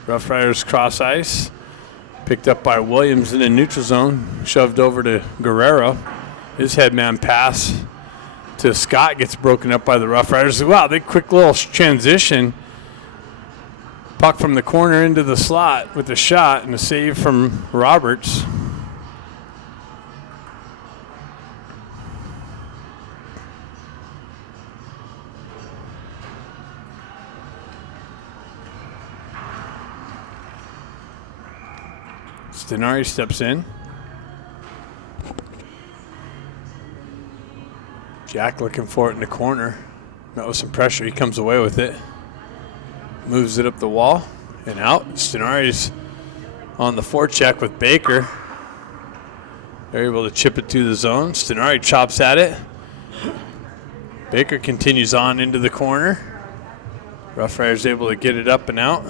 Rough Riders cross ice. Picked up by Williams in the neutral zone, shoved over to Guerrero. His headman pass to Scott gets broken up by the Rough Riders. Wow, they quick little transition. Puck from the corner into the slot with a shot and a save from Roberts. Stenari steps in. Jack looking for it in the corner. Met with some pressure. He comes away with it. Moves it up the wall and out. Stenari's on the forecheck with Baker. They're able to chip it to the zone. Stenari chops at it. Baker continues on into the corner. Rough Riders able to get it up and out.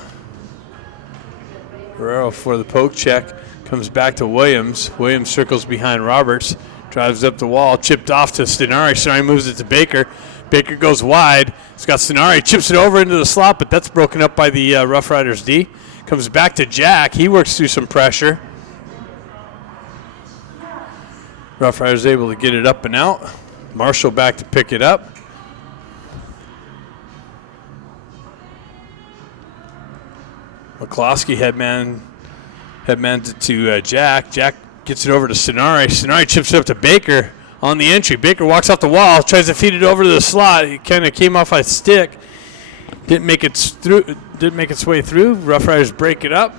Guerrero for the poke check. Comes back to Williams. Williams circles behind Roberts. Drives up the wall. Chipped off to Stenari. Stenari moves it to Baker. Baker goes wide. It's got Stenari. Chips it over into the slot, but that's broken up by the Rough Riders D. Comes back to Jack. He works through some pressure. Rough Riders able to get it up and out. Marshall back to pick it up. McCloskey headmans it to Jack. Jack gets it over to Stenari. Stenari chips it up to Baker on the entry. Baker walks off the wall, tries to feed it over to the slot. He kind of came off a stick. Didn't make its way through. Rough Riders break it up.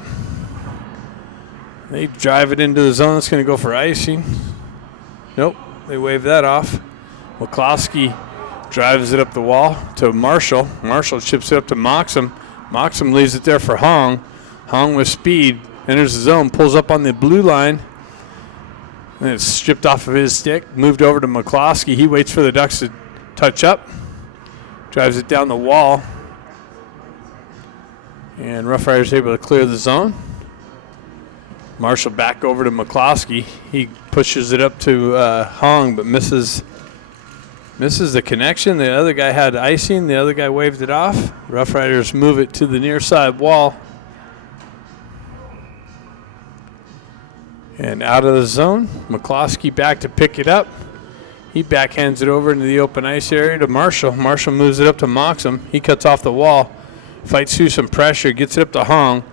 They drive it into the zone. It's going to go for icing. Nope, they wave that off. McCloskey drives it up the wall to Marshall. Marshall chips it up to Moxham. Moxham leaves it there for Hong. Hong with speed enters the zone, pulls up on the blue line, and it's stripped off of his stick. Moved over to McCloskey. He waits for the Ducks to touch up. Drives it down the wall. And Rough Riders able to clear the zone. Marshall back over to McCloskey. He pushes it up to Hong, but misses the connection. The other guy had icing. The other guy waved it off. Rough Riders move it to the near side wall. And out of the zone. McCloskey back to pick it up. He backhands it over into the open ice area to Marshall. Marshall moves it up to Moxham. He cuts off the wall. Fights through some pressure. Gets it up to Hong.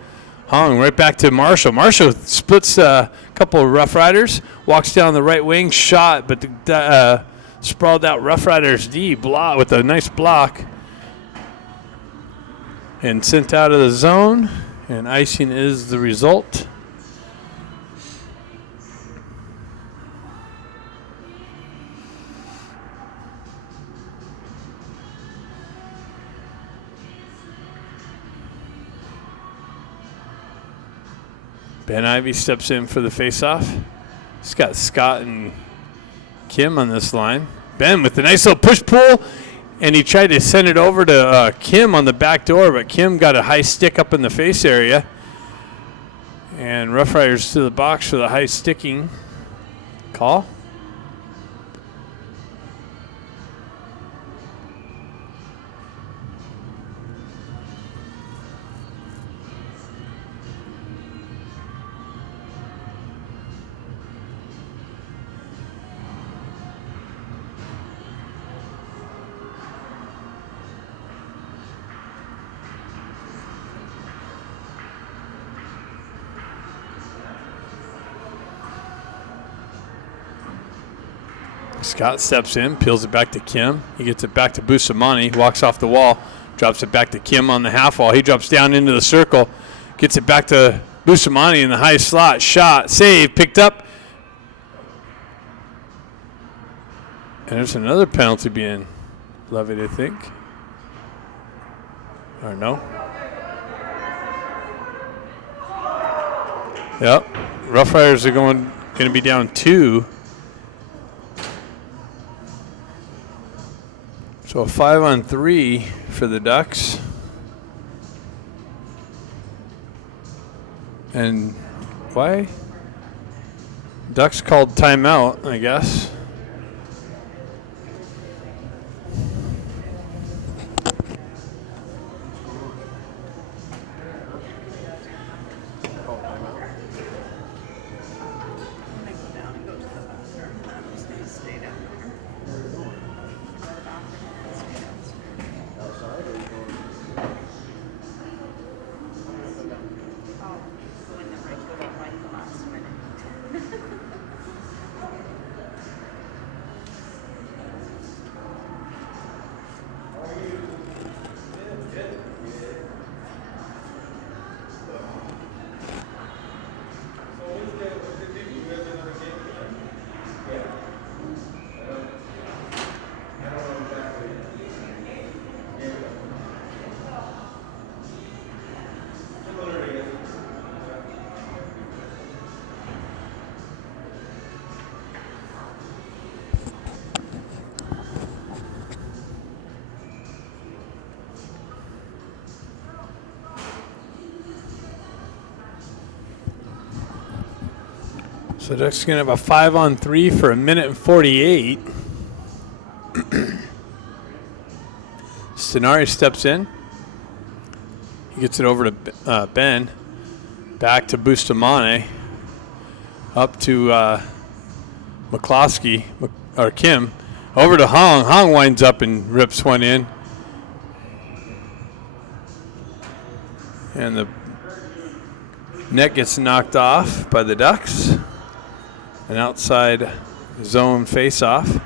Hong right back to Marshall. Marshall splits a couple of Rough Riders. Walks down the right wing. Shot, but the sprawled out Rough Riders D block with a nice block. And sent out of the zone. And icing is the result. Ben Ivy steps in for the faceoff. He's got Scott and Kim on this line. Ben with the nice little push pull, and he tried to send it over to Kim on the back door, but Kim got a high stick up in the face area. And Rough Riders to the box for the high sticking call. Scott steps in, peels it back to Kim. He gets it back to Bustamante, walks off the wall, drops it back to Kim on the half wall. He drops down into the circle, gets it back to Bustamante in the high slot. Shot, save, picked up. And there's another penalty being levied, I think. Or no? Yep. Rough Riders are going to be down 2. So a 5-on-3 for the Ducks. And why? Ducks called timeout, I guess. So Ducks going to have a 5-on-3 for 1:48. Stenari steps in. He gets it over to Ben. Back to Bustamante. Up to McCloskey, or Kim. Over to Hong. Hong winds up and rips one in. And the net gets knocked off by the Ducks. An outside zone face-off.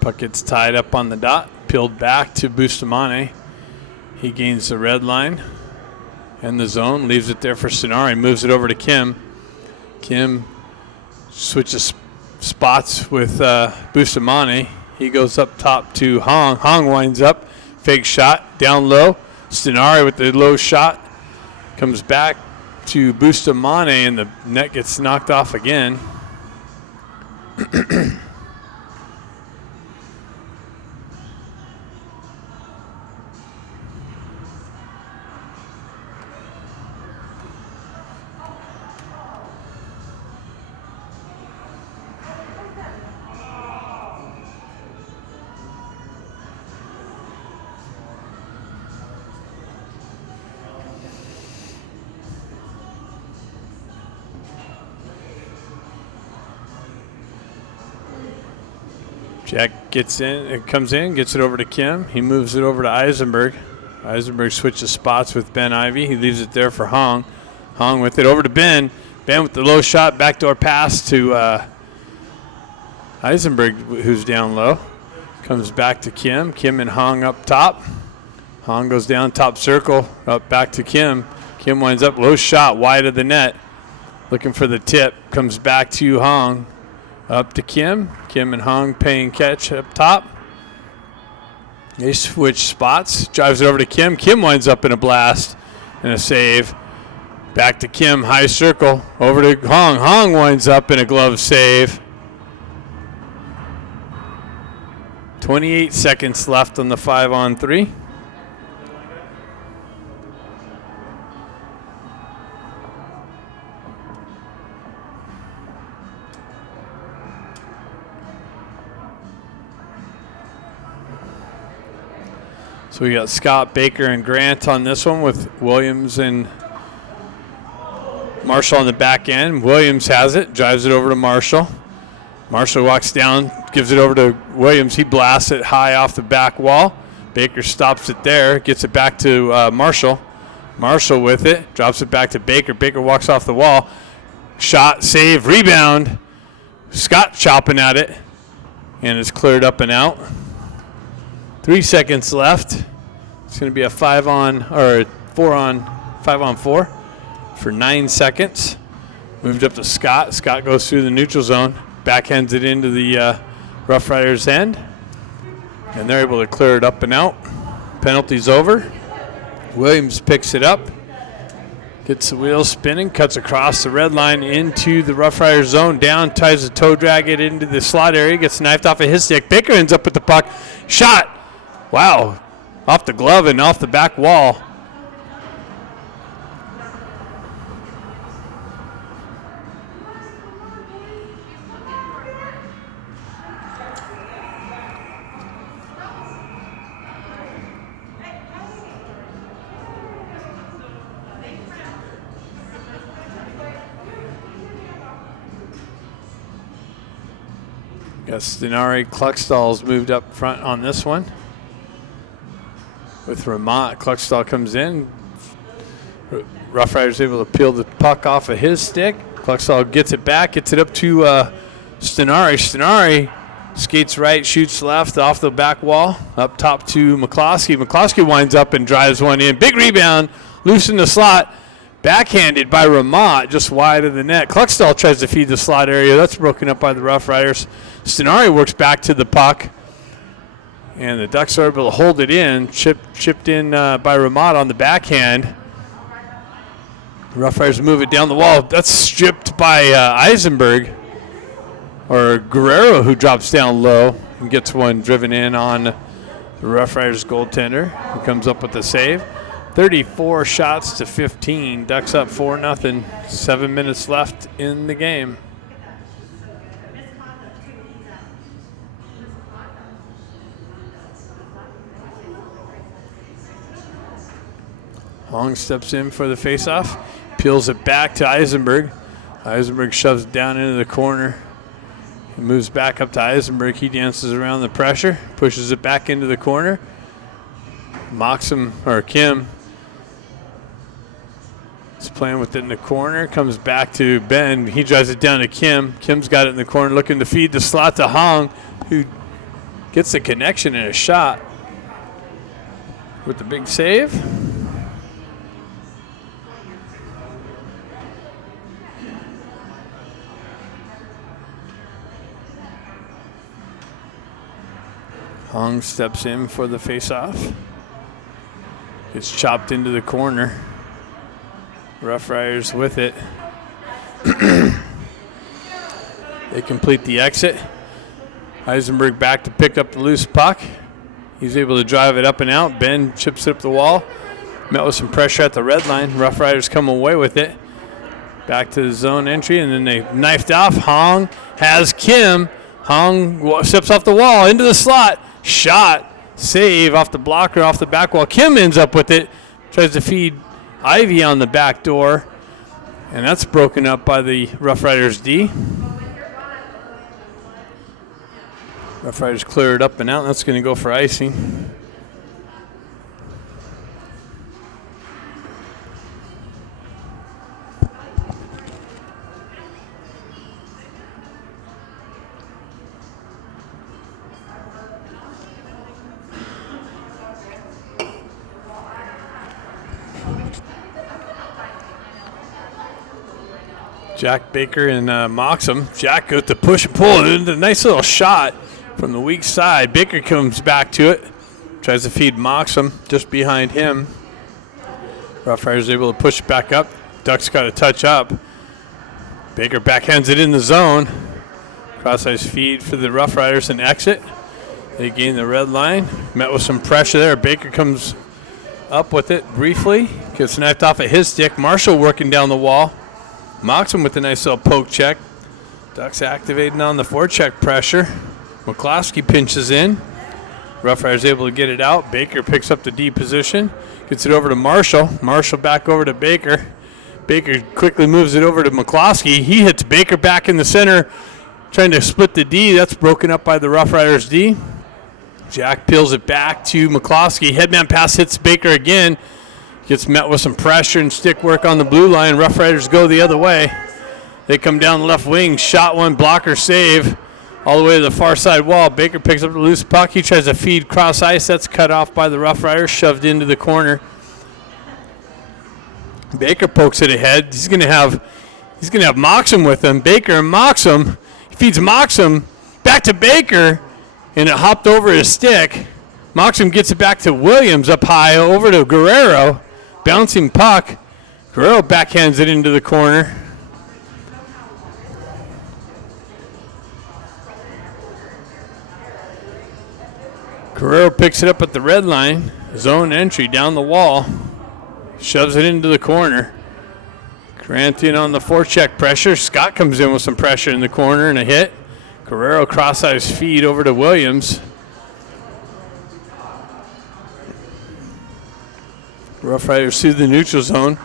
Puck gets tied up on the dot, peeled back to Bustamante. He gains the red line and the zone, leaves it there for Stenari, moves it over to Kim. Kim switches spots with Bustamante. He goes up top to Hong. Hong winds up, fake shot, down low. Stenari with the low shot comes back to Bustamante, and the net gets knocked off again. Jack gets in, it comes in, gets it over to Kim. He moves it over to Eisenberg. Eisenberg switches spots with Ben Ivy. He leaves it there for Hong. Hong with it over to Ben. Ben with the low shot, backdoor pass to Eisenberg, who's down low. Comes back to Kim. Kim and Hong up top. Hong goes down top circle, up back to Kim. Kim winds up, low shot, wide of the net. Looking for the tip. Comes back to Hong. Up to Kim. Kim and Hong paying catch up top. They switch spots. Drives it over to Kim. Kim winds up in a blast and a save. Back to Kim. High circle. Over to Hong. Hong winds up in a glove save. 28 seconds left on the 5-on-3. So we got Scott, Baker, and Grant on this one with Williams and Marshall on the back end. Williams has it, drives it over to Marshall. Marshall walks down, gives it over to Williams. He blasts it high off the back wall. Baker stops it there, gets it back to Marshall. Marshall with it, drops it back to Baker. Baker walks off the wall. Shot, save, rebound. Scott chopping at it, and it's cleared up and out. 3 seconds left. It's going to be a 5-on-4 for 9 seconds. Moved up to Scott. Scott goes through the neutral zone, backhands it into the Rough Riders' end, and they're able to clear it up and out. Penalty's over. Williams picks it up, gets the wheels spinning, cuts across the red line into the Rough Riders zone, down, ties the toe drag it into the slot area, gets knifed off of his stick. Baker ends up with the puck. Shot! Wow. Off the glove and off the back wall. Got Stenari. Kluckstall's moved up front on this one. With Ramat, Kluckstall comes in. Rough Riders able to peel the puck off of his stick. Kluckstall gets it back, gets it up to Stenari. Stenari skates right, shoots left off the back wall, up top to McCloskey. McCloskey winds up and drives one in. Big rebound, loose in the slot. Backhanded by Ramat, just wide of the net. Kluckstall tries to feed the slot area. That's broken up by the Rough Riders. Stenari works back to the puck. And the Ducks are able to hold it in. Chipped in by Ramat on the backhand. Rough Riders move it down the wall. That's stripped by Eisenberg. Or Guerrero, who drops down low and gets one driven in on the Rough Riders goaltender. He comes up with the save. 34 shots to 15. Ducks up 4-0. 7 minutes left in the game. Hong steps in for the faceoff. Peels it back to Eisenberg. Eisenberg shoves it down into the corner. He moves back up to Eisenberg. He dances around the pressure. Pushes it back into the corner. Kim is playing with it in the corner. Comes back to Ben. He drives it down to Kim. Kim's got it in the corner looking to feed the slot to Hong, who gets the connection and a shot with the big save. Hong steps in for the faceoff. Gets chopped into the corner. Rough Riders with it. They complete the exit. Eisenberg back to pick up the loose puck. He's able to drive it up and out. Ben chips it up the wall. Met with some pressure at the red line. Rough Riders come away with it. Back to the zone entry, and then they knifed off. Hong has Kim. Hong steps off the wall into the slot. Shot, save off the blocker, off the back wall. Kim ends up with it, tries to feed Ivy on the back door, and that's broken up by the Rough Riders D. Rough Riders clear it up and out, and that's going to go for icing. Jack Baker and Moxham. Jack goes to push and pull. And a nice little shot from the weak side. Baker comes back to it. Tries to feed Moxham just behind him. Rough Riders able to push it back up. Ducks got to touch up. Baker backhands it in the zone. Cross-ice feed for the Rough Riders and exit. They gain the red line. Met with some pressure there. Baker comes up with it briefly. Gets knifed off at his stick. Marshall working down the wall. Moxham with a nice little poke check. Ducks activating on the forecheck pressure. McCloskey pinches in. Rough Riders able to get it out. Baker picks up the D position. Gets it over to Marshall. Marshall back over to Baker. Baker quickly moves it over to McCloskey. He hits Baker back in the center, trying to split the D. That's broken up by the Rough Riders D. Jack peels it back to McCloskey. Headman pass hits Baker again. Gets met with some pressure and stick work on the blue line. Rough Riders go the other way. They come down the left wing. Shot one, blocker save. All the way to the far side wall. Baker picks up the loose puck. He tries to feed cross ice. That's cut off by the Rough Riders, shoved into the corner. Baker pokes it ahead. He's gonna have Moxham with him. Baker and Moxham. He feeds Moxham back to Baker, and it hopped over his stick. Moxham gets it back to Williams up high over to Guerrero. Bouncing puck. Guerrero backhands it into the corner. Guerrero picks it up at the red line. Zone entry down the wall. Shoves it into the corner. Grantian on the forecheck pressure. Scott comes in with some pressure in the corner and a hit. Guerrero cross-ice feed over to Williams. Rough Riders through the neutral zone.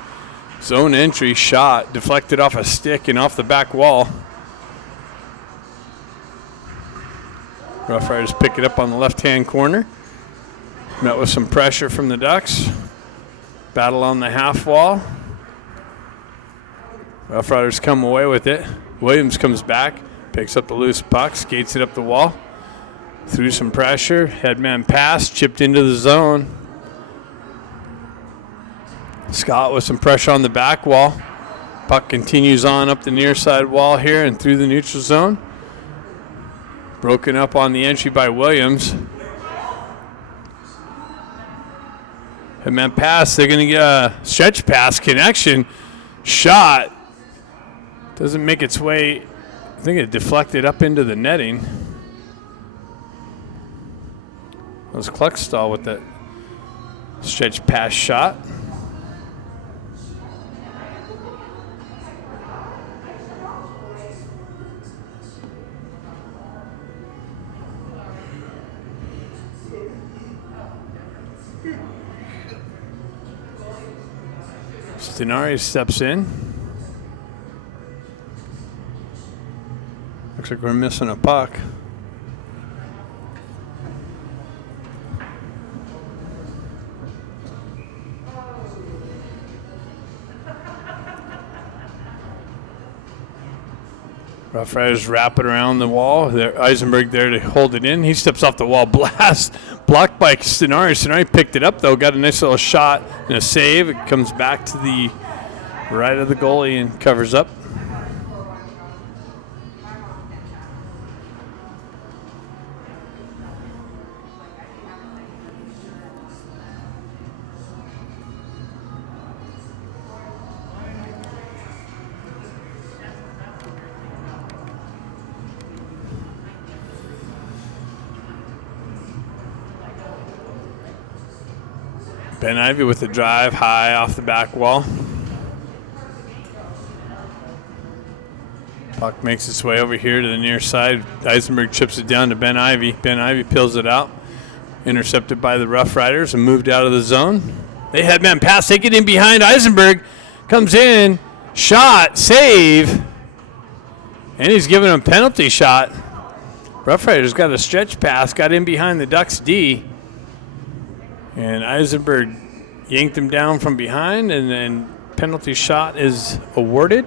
Zone entry, shot, deflected off a stick and off the back wall. Rough Riders pick it up on the left-hand corner. Met with some pressure from the Ducks. Battle on the half wall. Rough Riders come away with it. Williams comes back, picks up the loose puck, skates it up the wall. Through some pressure, headman pass, chipped into the zone. Scott with some pressure on the back wall. Puck continues on up the near side wall here and through the neutral zone. Broken up on the entry by Williams. Headman pass, they're going to get a stretch pass connection. Shot. Doesn't make its way. I think it deflected up into the netting. That was Kluckstall with that stretch pass shot. Stenari steps in. Looks like we're missing a puck. Rough Riders wrap it around the wall. Eisenberg there to hold it in. He steps off the wall. Blast. Blocked by Stenari. Stenari picked it up, though. Got a nice little shot and a save. It comes back to the right of the goalie and covers up. Ben Ivy with the drive high off the back wall. Puck makes its way over here to the near side. Eisenberg chips it down to Ben Ivy. Ben Ivy peels it out. Intercepted by the Rough Riders and moved out of the zone. They headman pass. They get in behind. Eisenberg comes in. Shot. Save. And he's giving him a penalty shot. Rough Riders got a stretch pass. Got in behind the Ducks D. And Eisenberg yanked him down from behind, and then penalty shot is awarded.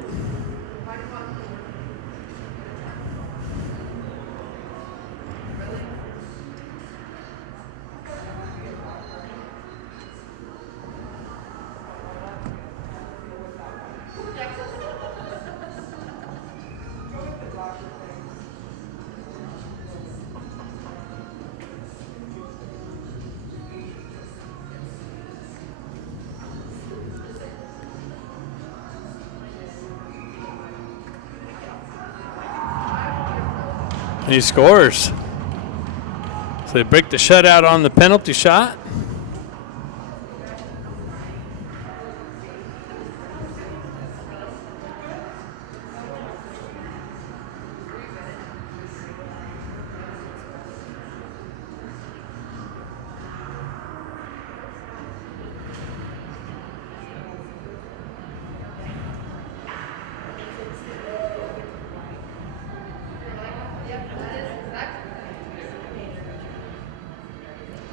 And he scores. So they break the shutout on the penalty shot.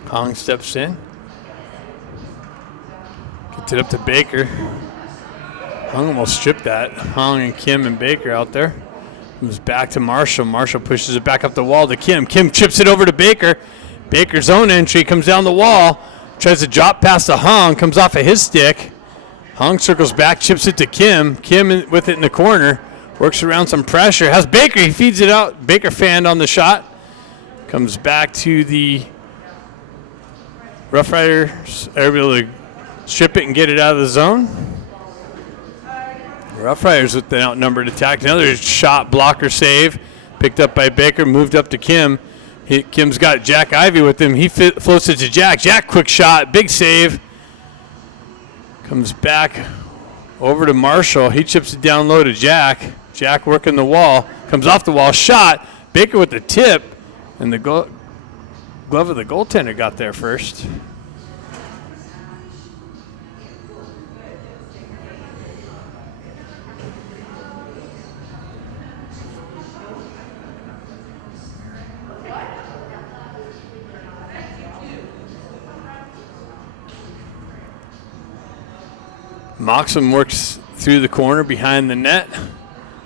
Hong steps in. Gets it up to Baker. Hong almost stripped that. Hong and Kim and Baker out there. Moves back to Marshall. Marshall pushes it back up the wall to Kim. Kim chips it over to Baker. Baker's own entry comes down the wall. Tries to drop past to Hong. Comes off of his stick. Hong circles back, chips it to Kim. Kim with it in the corner. Works around some pressure. Has Baker. He feeds it out. Baker fanned on the shot. Comes back to the Rough Riders. Are able to strip it and get it out of the zone. Rough Riders with the outnumbered attack. Another shot blocker save. Picked up by Baker. Moved up to Kim. Kim's got Jack Ivy with him. He floats it to Jack. Jack, quick shot. Big save. Comes back over to Marshall. He chips it down low to Jack. Jack working the wall. Comes off the wall. Shot. Baker with the tip. And the glove of the goaltender got there first. Moxham works through the corner behind the net,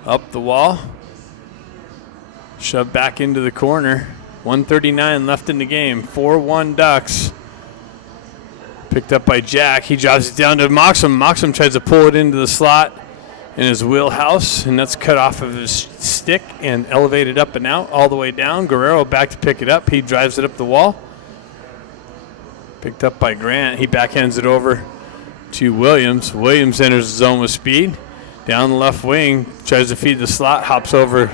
up the wall, shoved back into the corner. 1:39 left in the game. 4-1 Ducks. Picked up by Jack. He drives it down to Moxham. Moxham tries to pull it into the slot in his wheelhouse, and that's cut off of his stick and elevated up and out all the way down. Guerrero back to pick it up. He drives it up the wall. Picked up by Grant. He backhands it over to Williams. Williams enters the zone with speed. Down the left wing, tries to feed the slot, hops over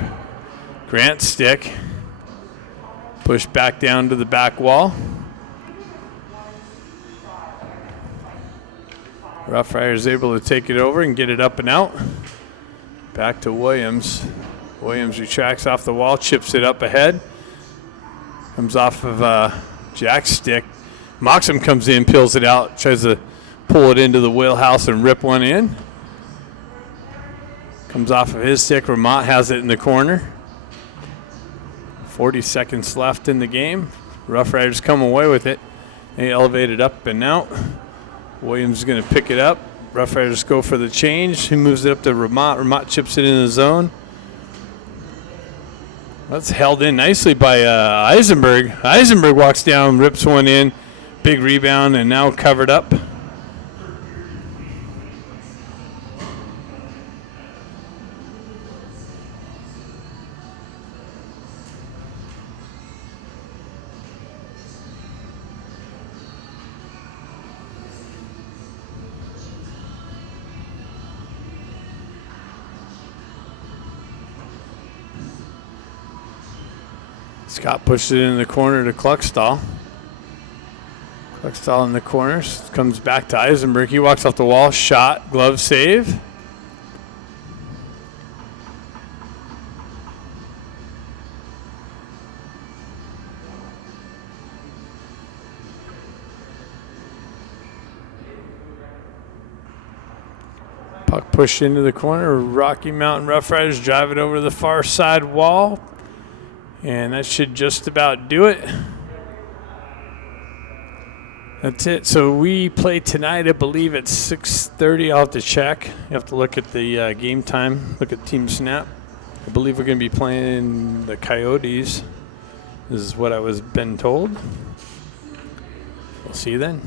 Grant's stick. Pushed back down to the back wall. Rough Riders able to take it over and get it up and out. Back to Williams. Williams retracts off the wall, chips it up ahead. Comes off of Jack's stick. Moxham comes in, peels it out, tries to pull it into the wheelhouse and rip one in. Comes off of his stick. Vermont has it in the corner. 40 seconds left in the game. Rough Riders come away with it. They elevate it up and out. Williams is going to pick it up. Rough Riders go for the change. He moves it up to Vermont. Vermont chips it in the zone. That's held in nicely by Eisenberg. Eisenberg walks down, rips one in. Big rebound, and now covered up. Scott pushed it in the corner to Kluckstall. Kluckstall in the corner. Comes back to Eisenberg. He walks off the wall. Shot. Glove save. Puck pushed into the corner. Rocky Mountain Rough Riders drive it over the far side wall. And that should just about do it. That's it. So we play tonight, I believe, at 6:30. I'll have to check. You have to look at the game time, look at Team Snap. I believe we're going to be playing the Coyotes. This is what I was been told. We'll see you then.